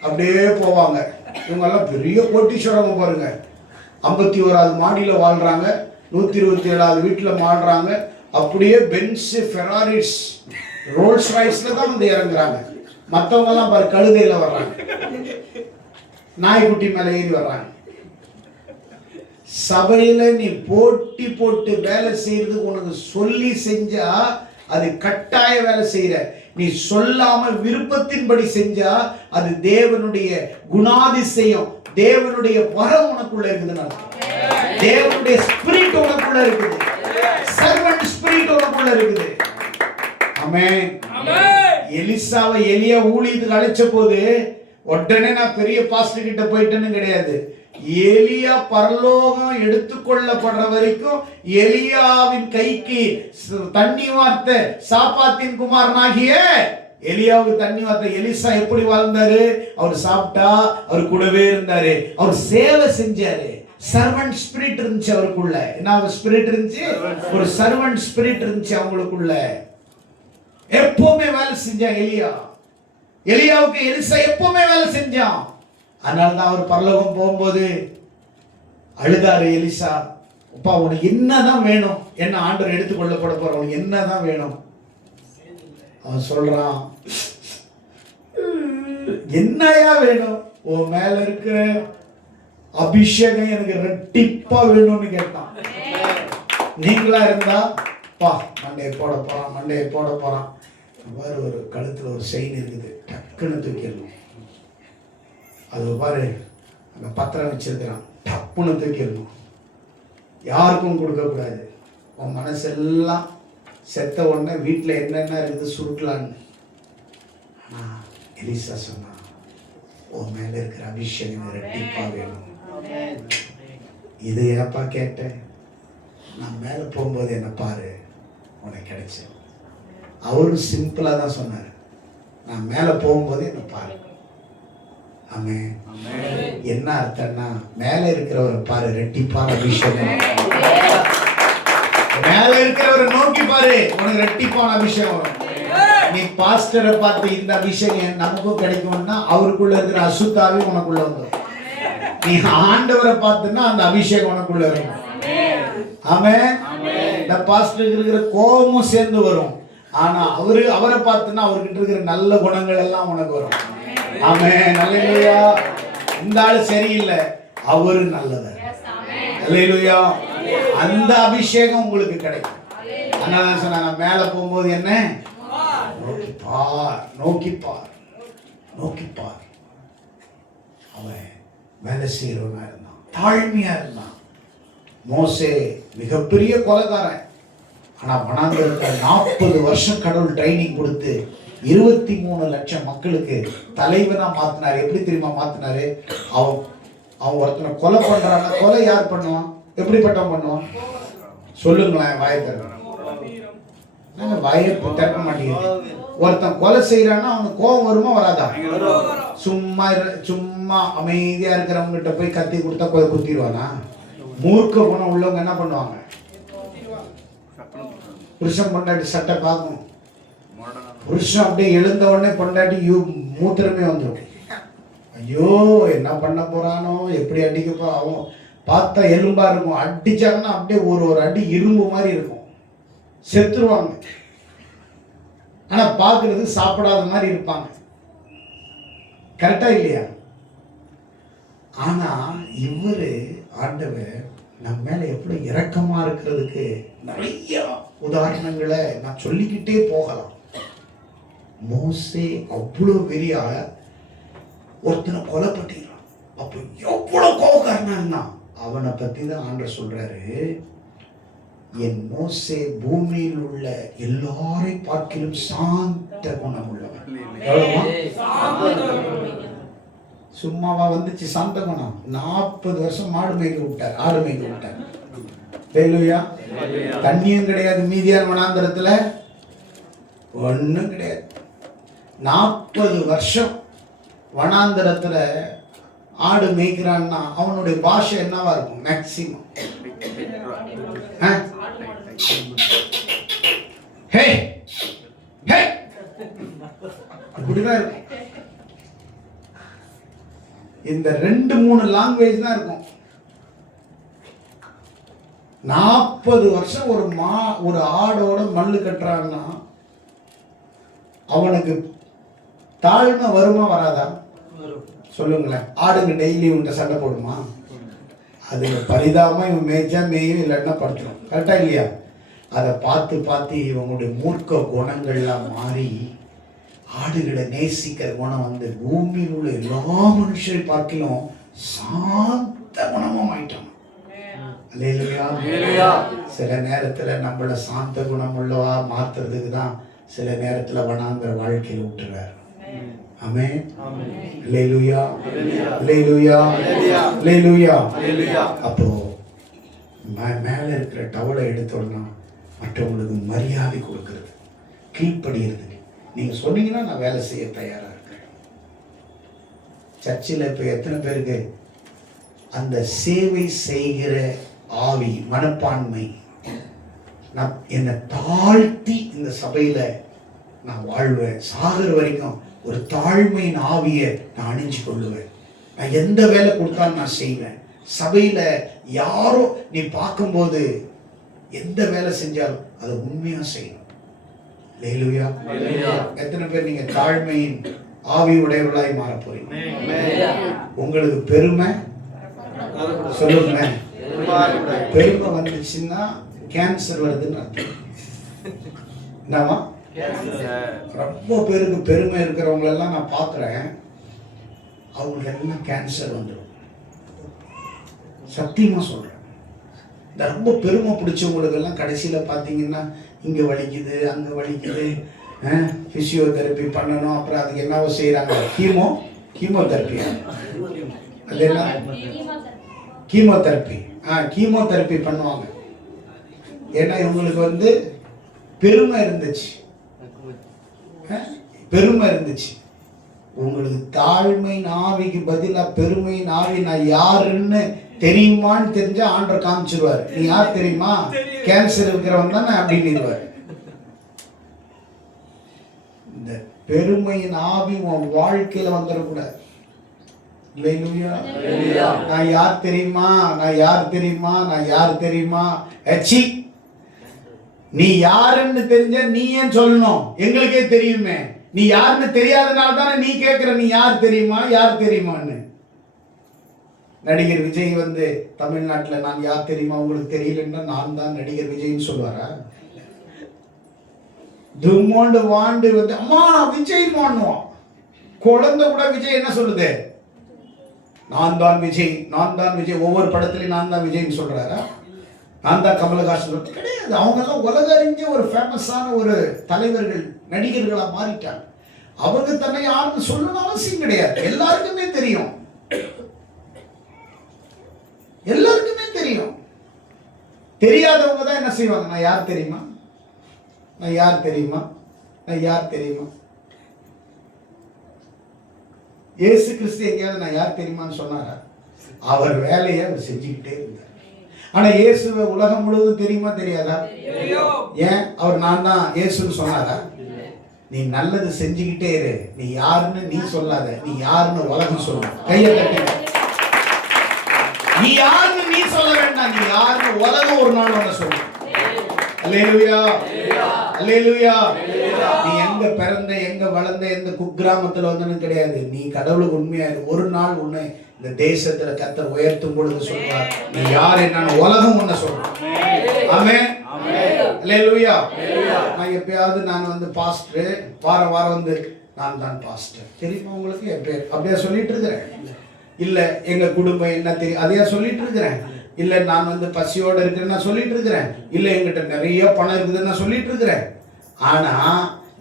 அப்படியே போவாங்க. இவங்கெல்லாம் பெரிய கோட்டீஸ்வரங்க பாருங்க. 51வது மாடியில் வாழ்றாங்க, 127வது வீட்டில் வாழ்றாங்க. அப்படியே பென்ஸ், ஃபெராரிஸ், ரோல்ஸ் ராய்ஸ்ல தான் வந்து இறங்குறாங்க. மற்றவங்கெல்லாம் பாரு கழுதையில் வர்றாங்க, நாய்க்குட்டி மேலே ஏறி வர்றாங்க. சபையில நீ போட்டி போட்டு வேலை செய்யறது உனக்கு சொல்லி செஞ்சா அது கட்டாய வேலை செய்யற. நீ சொல்லாம விருப்பத்தின்படி செஞ்சா அது தேவனுடைய குணாதிசயம், தேவனுடைய வரம் உனக்குள்ள இருக்குதுன்னு அர்த்தம். தேவனுடைய ஸ்பிரிட் உனக்குள்ள இருக்குது, சர்வன்ட் ஸ்பிரிட் உனக்குள்ள இருக்குது. ஆமென். எலிசாவை எலியா ஊழியத்துக்கு அழைச்ச போது உடனே நான் பெரிய பாஸ்டர் கிட்ட போயிட்டேன்னு கிடையாது. எலியா பரலோகம் எடுத்துக்கொள்ளப்படுற வரைக்கும் எலியாவின் கைக்கு தண்ணி வார்த்த சாப்பாத்தின் குமாரனாகிய எலியாவுக்கு தண்ணி வார்த்த. எலிசா எப்படி வாழ்ந்தாரு? அவர் சாப்பிட்டா அவர் கூடவே இருந்தாரு, அவர் சேவை செஞ்சாரு. சர்வன்ட் ஸ்பிரிட் இருந்துச்சு அவருக்குள்ள. என்ன ஸ்பிரிட் இருந்துச்சு? ஒரு சர்வன்ட் ஸ்பிரிட் இருந்துச்சு அவங்களுக்குள்ள. எப்பவுமே வேலை செஞ்சான் எலியா. எலியாவுக்கு எலிசா எப்பவுமே வேலை செஞ்சான். அதனால்தான் அவர் பரலோகம் போகும்போது அழுதாரு எலிசா. அப்பா உனக்கு என்னதான் வேணும்? என்ன ஆண்டவர் எடுத்துக்கொள்ளப்பட போற, உனக்கு என்னதான் வேணும்? அவன் சொல்றான், என்னையா வேணும்? உன் மேல இருக்கிற அபிஷேகம் எனக்கு ரெட்டிப்பா வேணும்னு கேட்டான். நீங்களா இருந்தா பா மண்டையை போட போறான், மண்டையை போட போறான். பாரு ஒரு கழுத்துல ஒரு செயின் இருக்குது, டக்குன்னு தூக்கிடணும். அது பாரு அங்கே பத்திரம் வச்சிருக்கிறான், டப்புன்னு தூக்கிடணும். யாருக்கும் கொடுக்கக்கூடாது. உன் மனசெல்லாம் செத்த உடனே வீட்டில் என்னென்ன இருக்குது சுருட்டலான்னு. ஆனால் எலிசா சொன்னான், உன் மேலே இருக்கிற அபிஷேகம் ரெட்டிப்பா வேணும். இது ஏப்பா கேட்டேன்? நான் மேலே போகும்போது என்ன பாரு, உனக்கு கிடைச்சேன். அவரும் சிம்பிளாக தான் சொன்னார், நான் மேலே போகும்போது என்ன பாரு. ஆமென். என்ன அர்த்தம்னா மேல இருக்கிறவரை பாரு, ரெட்டிப்பான அபிஷேகம். மேல இருக்கிறவரை நோக்கி பாரு, உனக்கு ரெட்டிப்பான அபிஷேகம். நீ பாஸ்டரை பார்த்து இந்த அபிஷேகம் நமக்கும் கிடைக்கும்னா அவருக்குள்ள இருக்கிற அசுத்தாவே உனக்குள்ள வந்துடும். நீ ஆண்டவரை பார்த்துன்னா அந்த அபிஷேகம் உனக்குள்ள வரும். ஆமென். இந்த பாஸ்டருக்கு இருக்கிற கோபமும் சேர்ந்து வரும். ஆனா அவரை பார்த்துன்னா அவர்கிட்ட இருக்கிற நல்ல குணங்கள் எல்லாம் உனக்கு வரும். ஆமென். அல்லேலூயா. இந்த ஆளு சரியில்லை, அவரு நல்லவர். அல்லேலூயா. அந்த அபிஷேகம் உங்களுக்கு கிடைக்கும். அதனால சொன்னாங்க, மேல போகும்போது என்ன, நோக்கி பார், நோக்கி பார், நோக்கி பார். அவன் வேலை செய்யறவனா இருந்தான், தாழ்மையா இருந்தான். மோசே மிகப்பெரிய கொலைகாரன். ஆனா வனாந்தரத்தில் 40 வருஷம் கடவுள் ட்ரைனிங் கொடுத்து 23 லட்சம் மக்களுக்கு தலைவனா மாத்தினாரு. எப்படி தெரியுமா மாத்தினாரு? அவன் ஒருத்தனை கொலை பண்றான்னா, கொலை யார் பண்ணுவான்? எப்படிப்பட்டவன் பண்ணுவான்? சொல்லுங்களேன், வாயை திறக்க. வாயை திறக்க மாட்டேங்குது. ஒருத்தன் கொலை செய்யறான்னா அவனுக்கு கோபம் வருமா வராதா? சும்மா அமைதியா இருக்கிறவங்க கிட்ட போய் கத்தி கொடுத்தா கொலை குத்திடுவானா? மூர்க்க குணம் உள்ளவங்க என்ன பண்ணுவாங்க? புருஷன் பொண்டாட்டி சட்டை பார்க்கணும். புருஷன் அப்படியே எழுந்த உடனே பொண்டாட்டி மூத்திரமே வந்துடும். ஐயோ என்ன பண்ண போறானோ, எப்படி அடிக்க போ. அவன் பார்த்தா எலும்பா இருக்கும், அடிச்சாங்கன்னா அப்படியே ஒரு அடி இரும்பு மாதிரி இருக்கும், செத்துருவாங்க. ஆனா பார்க்கறது சாப்பிடாத மாதிரி இருப்பாங்க. கரெக்டா இல்லையா? ஆனா இவரு ஆண்டவர் நம்ம மேல எப்படி இரக்கமா இருக்கிறதுக்கு நிறைய உதாரணங்களை நான் சொல்லிக்கிட்டே போகலாம். மோசே அவ்வளவு வெறியா ஒருத்தனை கொலை பண்ணிடுறான். அப்ப எவ்வளவு கோபக்காரனா இருந்தான். அவனை பத்தி தான் ஆண்டவர் சொல்றாரு, என் மோசே பூமியில் உள்ள எல்லாரை பார்க்கிலும் சாந்த குணம் உள்ளவன். சும்மாவா வந்துச்சு சாந்த குணம்? 40 வருஷம் மாடு மேய்க்க விட்டார், ஆடு மேய்க்க விட்டார். ஹல்லேலூயா. தண்ணியும் கிடையாது மீதியான வனாந்தரத்துல, ஒண்ணும் கிடையாது. 40 வருஷம் வனாந்தரத்துல ஆடு மேய்க்கிறான்னா அவனுடைய பாஷை என்னவா இருக்கும்? மேக்சிமம் இப்படிதான் இருக்கும். இந்த 2-3 லாங்குவேஜ் தான் இருக்கும். 40 வருஷம் ஒரு ஆடோட மல்லு கட்டுறான்னா அவனுக்கு தாழ்மை வருமா வராதா? சொல்லுங்களேன். ஆடுங்க டெய்லி உன்கிட்ட சண்டை போடுமா? அது பரிதாபமா இவன் மேய்ச்சா மேயும், இல்லைன்னா படுத்துரும். கரெக்டா இல்லையா? அதை பார்த்து பார்த்து இவங்களுடைய மூர்க்க குணங்கள்லாம் மாறி ஆடுகளை நேசிக்கிற குணம் வந்து பூமியில் உள்ள எல்லா மனுஷரை பார்க்கலும் சாந்த குணமும் ஆயிட்டான். அல்லேலூயா. சில நேரத்துல நம்மள சாந்த குணம் உள்ளவா மாத்துறதுக்கு தான் சில நேரத்துல வனாந்தர வாழ்க்கையில் விட்டுறாரு. ஆமென். அல்லேலூயா. அல்லேலூயா. அல்லேலூயா. அப்போ மேல இருக்கிற டவலை எடுத்தோம்னா மற்றவங்களுக்கு மரியாதை கொடுக்கிறது, கீழ்ப்படுகிறது. நீங்க சொன்னீங்கன்னா நான் வேலை செய்ய தயாரா இருக்கேன். சர்ச்சில் இப்ப எத்தனை பேருக்கு அந்த சேவை செய்கிற ஆவி, மனப்பான்மை, நான் என்னை தாழ்த்தி இந்த சபையில நான் வாழ்வேன், சாகர வரைக்கும் ஒரு தாழ்மையின் ஆவியை நான் அணிஞ்சு கொள்ளுவேன். நான் எந்த வேலை கொடுத்தாலும் நான் செய்வேன். சபையில யாரோ நீ பார்க்கும்போது எந்த வேலை செஞ்சாலும் அதை உண்மையா செய்யணும். அல்லேலூயா. எத்தனை பேர் நீங்க தாழ்மையின் ஆவி உடையவர்களாய் மாற போறீங்க? உங்களுக்கு பெருமை சொல்லுங்க. பெருமை வந்துச்சுன்னா கேன்சர் வருதுன்னு அர்த்தம். என்னவா? ரொம்ப பேருக்கு பெருமை இருக்கிறவங்க எல்லாம் நான் பார்க்குறேன், அவங்களுக்கு எல்லாம் கேன்சர் வந்துடும். சத்தியமா சொல்றேன். இந்த ரொம்ப பெருமை பிடிச்சவங்களுக்கு எல்லாம் கடைசியில பார்த்தீங்கன்னா இங்க வலிக்குது, அங்க வலிக்குது, பிசியோதெரப்பி பண்ணணும். அப்புறம் அதுக்கு என்னவோ செய்யறாங்க, கீமோதெரப்பியா? அது என்ன? கீமோதெரப்பி. கீமோதெரப்பி பண்ணுவாங்க. ஏன்னா இவங்களுக்கு வந்து பெருமை இருந்துச்சு. பெருமை இருந்துச்சு. உங்களுக்கு தாழ்மை ஆவிக்கு பதிலா பெருமை ஆவி நான் யாருன்னு தெரியுமான்னு தெரிஞ்சா ஆண்டவர் காமிச்சிருவாரு. நீ யார் தெரியுமா? கேன்சர் இருக்கிறவன் தானே அப்படின்னு. இந்த பெருமையின் ஆவி உன் வாழ்க்கையில வந்துடக்கூடாது. நான் யார் தெரியுமா, நான் யார் தெரியுமா, நான் யார் தெரியுமா? நீ யாருன்னு தெரிஞ்ச நீ ஏன் சொல்லணும்? எங்களுக்கே தெரியுமே. நீ யாருன்னு தெரியாதனால தானே நீ கேட்கிற, நீ யார் தெரியுமா, யார் தெரியுமான்னு. நடிகர் விஜய் வந்து தமிழ்நாட்டில் நான் யார் தெரியுமா உங்களுக்கு தெரியலன்னா நான் தான் நடிகர் விஜய்னு சொல்லுவாரா? தும்மோண்டு வாண்டு வந்து அம்மா நான் விஜய் மாண்ணுவான். குழந்தை கூட விஜய் என்ன சொல்லுது? நான் தான் விஜய், நான் தான் விஜய். ஒவ்வொரு படத்துலையும் நான் தான் விஜய்னு சொல்றாரா? நான் தான் கமலஹாசன் கிடையாது. அவங்க எல்லாம் உலக அறிஞ்ச ஒரு ஃபேமஸான ஒரு தலைவர்கள், நடிகர்களா மாறிட்டாங்க. அவங்க தன்னை யாருன்னு சொல்லணும் அவசியம் கிடையாது. எல்லாருக்குமே தெரியும், எல்லாருக்குமே தெரியும். தெரியாதவங்க தான் என்ன செய்வாங்க? நான் யார் தெரியுமா, நான் யார் தெரியுமா, நான் யார் தெரியுமா. இயேசு கிறிஸ்து எங்கேயாவது நான் யார் தெரியுமான்னு சொன்னாரா? அவர் வேலையை அவர் செஞ்சுக்கிட்டே இருந்தார். ஆனா இயேசுவை உலகம் முழுவதும் தெரியுமா தெரியாதா? ஏன் அவர் நான் தான் இயேசுன்னு சொன்னாரா? நீ நல்லது செஞ்சுக்கிட்டே இரு, நீ யாருன்னு நீ சொல்லாத, நீ யாருன்னு உலகம் சொல்லு. கையை தட்டி, நீ யாருன்னு நீ சொல்ல வேண்டாம், நீ யாருன்னு உலகம் ஒரு நாள் ஒண்ணு சொல்லு. அல்லேலூயா, அல்லேலூயா. நீ எங்க பிறந்த, எங்க வளர்ந்த, எந்த குக்கிராமத்துல வந்தன்னு கிடையாது. நீ கடவுளுக்கு உண்மையா ஒரு நாள் உன்னை இந்த தேசத்துல கர்த்தர் உயர்த்தும் பொழுது சொல்றார், நீ யார் என்னன்னு உலகம் உன்னை சொல்ற. ஆமென், அல்லேலூயா. நான் எப்பயாவது நான் வந்து பாஸ்டர், வாரம் வாரம் வந்து நான் தான் பாஸ்டர் தெரியுமா உங்களுக்கு என் பேர் அப்படியே சொல்லிட்டு இருக்கிறேன். இல்ல எங்க குடும்பம் என்ன தெரியும் அதையா சொல்லிட்டு இருக்கிறேன். இல்ல நான் வந்து பசியோட இருக்கிறேன்னு நான் சொல்லிட்டு இருக்கிறேன். இல்ல எங்கிட்ட நிறைய பணம் இருக்குதுன்னு நான் சொல்லிட்டு இருக்கிறேன். ஆனா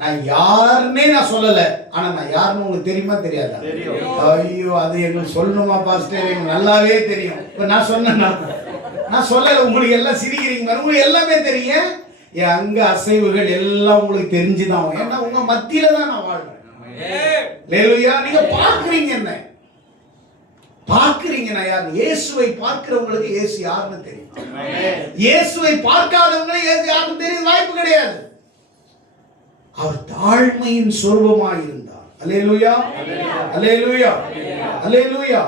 நான் யாருன்னே நான் சொல்லல. ஆனா நான் யாருன்னு உங்களுக்கு தெரியுமா தெரியாதா? ஐயோ அது எங்களுக்கு சொல்லணுமா பாஸ்டர்? எங்களுக்கு நல்லாவே தெரியும். இப்ப நான் சொன்னேன், நான் சொல்லல. உங்களுக்கு எல்லாம் சிரிக்கிறீங்க, உங்களுக்கு எல்லாமே தெரியும். என் அங்க அசைவுகள் எல்லாம் உங்களுக்கு தெரிஞ்சுதான். ஏன்னா உங்க மத்தியில தான் நான் வாழ்றேன். அல்லேலூயா. நீங்க பார்க்கிறீங்க, என்ன பார்க்கிறீங்க, நான் யார்? இயேசுவை பார்க்கிறவங்களுக்கு இயேசு யாருன்னு தெரியும். இயேசுவை பார்க்காதவங்களுக்கு இயேசு யாருன்னு தெரியும் வாய்ப்பு கிடையாது. அவர் தாழ்மையின் சொரூபமாய் இருந்தார். அல்லேலூயா, அல்லேலூயா, அல்லேலூயா.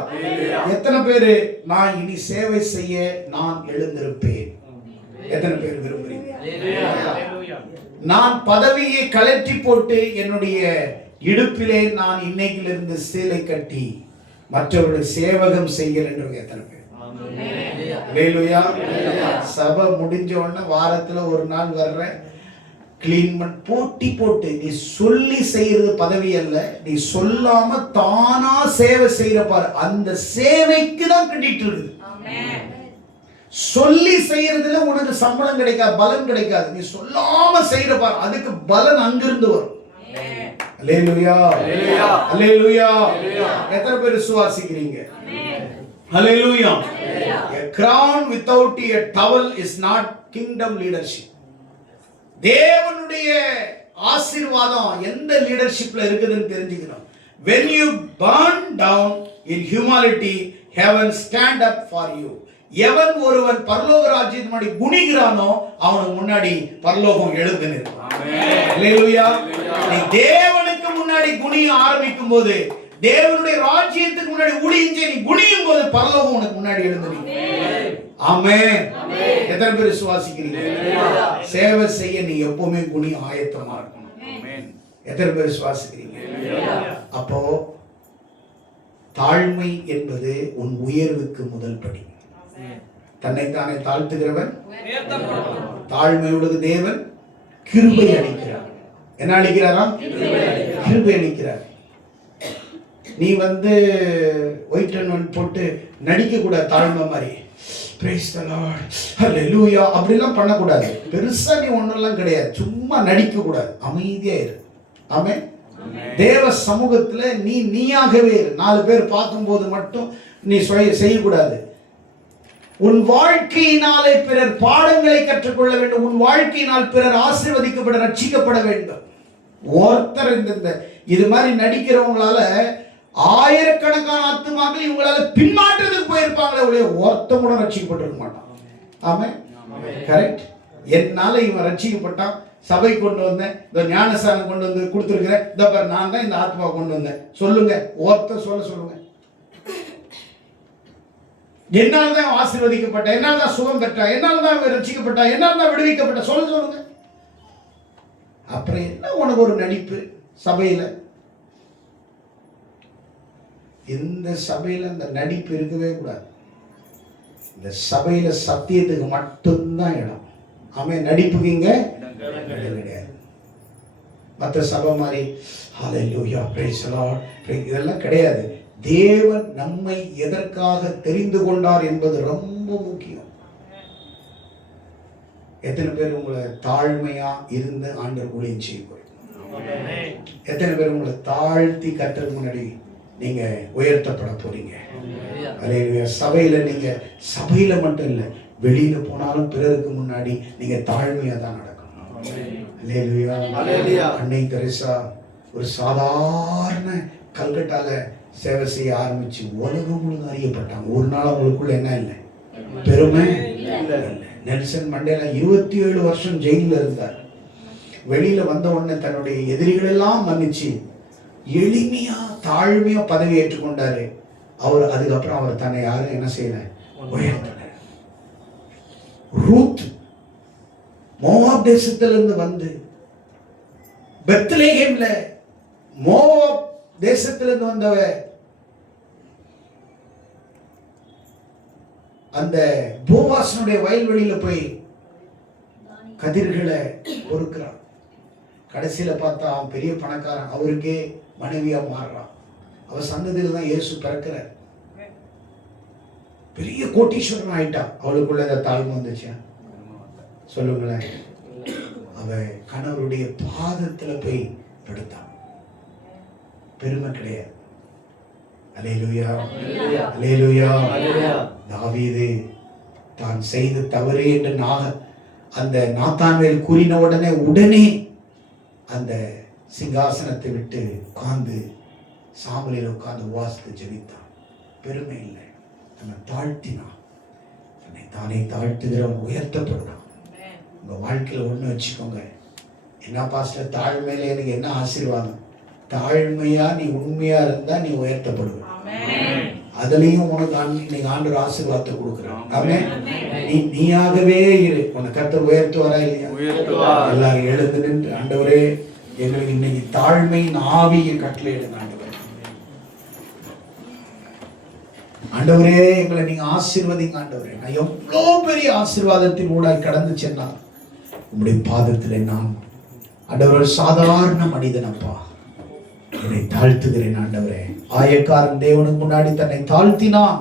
எத்தனை பேரு நான் இனி சேவை செய்ய நான் எழுந்திருப்பேன்? எத்தனை பேர் விரும்புறீங்க? நான் பதவியை கழற்றி போட்டு என்னுடைய இடுப்பிலே நான் இன்னைக்கிலிருந்து சேலை கட்டி மற்றவர்களுக்கு சேவகம் செய்கிறேன் என்று எத்தனை பேர்? அல்லேலூயா. சபை முடிஞ்ச உடனே வாரத்துல ஒரு நாள் வர்றேன், கிளீன் பண்ண போட்டி போட்டு. நீ சொல்லி செய்யறது பதவி அல்ல, நீ சொல்லாம தானா சேவை செய்யற பாரு, அந்த சேவைக்கு தான் கிரெடிட் இருக்குது. சொல்லி செய்யறதுல உனக்கு சம்பளம் கிடைக்காது, பலன் கிடைக்காது. நீ சொல்லாம செய்யற பாரு, அதுக்கு பலன் அங்கிருந்து வரும். அல்லேலூயா, அல்லேலூயா. எத்தனை பேர் விசுவாசிக்கிறீங்க? அல்லேலூயா. A crown without a towel is not kingdom leadership. தேவனுடைய ஆசீர்வாதம் எந்த லீடர்ஷிப்ல இருக்குதுன்னு தெரிஞ்சுக்கணும். When you burn down in humility, heaven stand up for you. எவன் ஒருவன் பரலோக ராஜ்யத்தின் முன்னாடி குனிகிறானோ அவனுக்கு முன்னாடி பரலோகம் எழுந்து நிற்கும். அல்லேலூயா. நீ தேவனுக்கு முன்னாடி குனிய ஆரம்பிக்கும் போது, தேவனுடைய ராஜ்யத்துக்கு முன்னாடி ஊழியஞ்சே நீ குனியும் போது பரலோகம் உனக்கு முன்னாடி எழுந்து நிற்கும். ஆமென். எத்தனை பேர் விசுவாசிக்கிறீங்க? சேவை செய்ய நீ எப்பவுமே குனி ஆயத்தமா இருக்கணும். எத்தனை பேர் விசுவாசிக்கிறீங்க? அப்போ தாழ்மை என்பது உன் உயர்வுக்கு முதல் படி. தன்னைத்தானே தாழ்த்துகிறவன் தாழ்மையுடைய தேவன் கிருபை அளிக்கிறார். என்ன அளிக்கிறாராம்? கிருபை அளிக்கிறார். நீ வந்து ஒயிட் அண்ட் ஒயிட் போட்டு நடிக்க கூட தாழ்மை மாதிரி praise the lord hallelujah அப்படிலாம் பண்ணக்கூடாது. பெருசா நீ ஒண்ணெல்லாம் கிடையாது, சும்மா நடிக்க கூடாது, அமைதியா இரு. ஆமென். தேவ சமூகத்துல நீ நீயாகவே இரு. 4 பேர் பார்க்கும்போது மட்டும் நீ செய்யக்கூடாது. உன் வாழ்க்கையினாலே பிறர் பாடங்களை கற்றுக்கொள்ள வேண்டும். உன் வாழ்க்கையினால் பிறர் ஆசீர்வதிக்கப்பட ரட்சிக்கப்பட வேண்டும். ஒருத்தர் இந்த இது மாதிரி நடிக்கிறவங்களால ஆயிரக்கணக்கான ஆத்துமாக்கள் இவங்களால பின்மாற்றத்துக்கு போயிருப்பாங்களே ஒழிய ஒருத்தன் கூட ரட்சிக்கப்பட்டிருக்க மாட்டான். ஆமென், கரெக்ட். என்னால இவன் ரட்சிக்கப்பட்டான், சபை கொண்டு வந்தேன், இந்த ஞானசானம் கொண்டு வந்து கொடுத்துருக்கிறேன், இந்த பாரு நான் தான் இந்த ஆத்மா கொண்டு வந்தேன் சொல்லுங்க. ஒருத்தர் சொல்லுங்க. என்னால் தான் ஆசீர்வதிக்கப்பட்ட, என்னால் தான் சுகம் பெற்றா, என்னால் தான் ரட்சிக்கப்பட்டா, என்னால் தான் விடுவிக்கப்பட்ட சொல்லுங்க. அப்புறம் என்ன உனக்கு ஒரு நடிப்பு சபையில? இந்த சபையில அந்த நடிப்பு இருக்கவே கூடாது. இந்த சபையில சத்தியத்துக்கு மட்டும்தான் இடம். ஆமென். நடிப்புக்கு இங்க இடம் கிடையாது. மற்ற சபை மாதிரி ஹல்லேலூயா பிரைஸ் தி லார்ட் இதெல்லாம் கிடையாது. தேவன் நம்மை எதற்காக தெரிந்து கொண்டார் என்பது ரொம்ப முக்கியம். எத்தனை பேர் உங்களை தாழ்மையா இருந்து ஆண்டவர் ஊழியம் செய்ய போறீங்க? எத்தனை பேர் உங்களை தாழ்த்தி கர்த்தருக்கு முன்னாடி நீங்க உயர்த்தப்பட போறீங்க? அல்லேலூயா. சபையில நீங்க சபையில மட்டும் இல்ல, வெளியில போனாலும் பிறருக்கு முன்னாடி நீங்க தாழ்மையா தான் நடக்கணும். அல்லேலூயா. அன்னை தெரசா ஒரு சாதாரண கல்கட்டால சேவை செய்ய ஆரம்பிச்சு உலகம் முழுக்க அறியப்பட்டாங்க. ஒரு நாள் அவங்களுக்குள்ள என்ன இல்லை? பெருமை இல்லை. நெல்சன் மண்டேலா 27 வருஷம் ஜெயிலில் இருந்தார். வெளியில வந்த உடனே தன்னுடைய எதிரிகள் எல்லாம் மன்னிச்சு எளிமையா தாழ்மையா பதவி ஏற்றுக்கொண்டாரு. அதுக்கப்புறம் அவர் தன்னை யாரும் என்ன செய்யல? உயர்த்தினார். ரூத் மோவாப் தேசத்திலிருந்து வந்து பெத்லெஹேம்ல மோவாப் தேசத்திலிருந்து வந்தவ அந்த போவாசனுடைய வயல்வெளியில போய் கதிர்களை பொறுக்கிறான். கடைசியில பார்த்தா அவன் பெரிய பணக்காரன், அவருக்கே மனைவியா மாறுறான். அவ சந்ததியில தான் இயேசு பிறக்கிறார். பெரிய கோட்டீஸ்வரன் ஆயிட்டா. அவளுக்குள்ள தாழ்மை வந்துச்சு சொல்லுங்களேன். அவ கணவருடைய பாதத்துல போய் படுத்தான். பெருமை கிடையாது. அல்லேலூயா. அல்லேலூயா. தாவீது தான் செய்த தவறு என்று அந்த நாத்தான்வேல் கூறின உடனே அந்த சிங்காசனத்தை விட்டு உட்கார்ந்து சாம்பலில் உட்கார்ந்து வாசித்து ஜெபித்தான். பெருமை இல்லை, தன்னை தாழ்த்தினான். தன்னை தானே தாழ்த்துகிறவன் உயர்த்தப்படுறான். உங்க வாழ்க்கையில ஒண்ணு வச்சுக்கோங்க. என்ன பாஸ்டர் தாழ்மையில எனக்கு என்ன ஆசீர்வாதம்? தாழ்மையா நீ உண்மையா இருந்தா நீ உயர்த்தப்படுவ. அதுலயும் உனக்கு இன்னைக்கு ஆண்டவர் ஆசீர்வாதத்தை கொடுக்குறான். ஆமென். நீயாகவே இரு, உன்னை கர்த்தர் உயர்த்துவாரா இல்லையா? எல்லாரும் எழுந்து நின்று, ஆண்டவரே எங்களுக்கு இன்னைக்கு தாழ்மையின் ஆவியை கட்டளையிடுங்க. ஆண்டவரே எங்களை நீங்க ஆசீர்வதிங்க. ஆண்டவரே நான் எவ்வளவு பெரிய ஆசீர்வாதத்தின் ஊடாய் கடந்து சென்றார் உங்களுடைய பாதத்திலே நான் ஆண்டவர் சாதாரண மனிதன் அப்பா, என்னை தாழ்த்துகிறேன். ஆண்டவரே ஆயக்காரன் தேவனுக்கு முன்னாடி தன்னை தாழ்த்தினான்.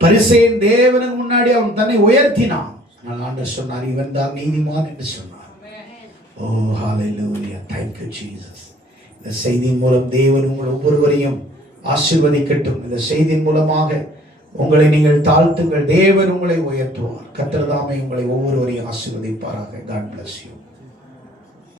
பரிசேயன் தேவனுக்கு முன்னாடி அவன் தன்னை உயர்த்தினான். ஆனால் ஆண்டவர் சொன்னார், இவன் தான் நீதிமான் என்று சொன்னார். ஓ ஹல்லேலூயா. Thank you Jesus. இந்த செய்தியின் மூலம் தேவன் உங்கள் ஒவ்வொருவரையும் ஆசீர்வதிக்கட்டும். இந்த செய்தியின் மூலமாக உங்களை நீங்கள் தாழ்த்துங்கள், தேவன் உங்களை உயர்த்துவார். கர்த்தர் தாமே உங்களை ஒவ்வொருவரையும் ஆசீர்வதிப்பாராக. God bless you.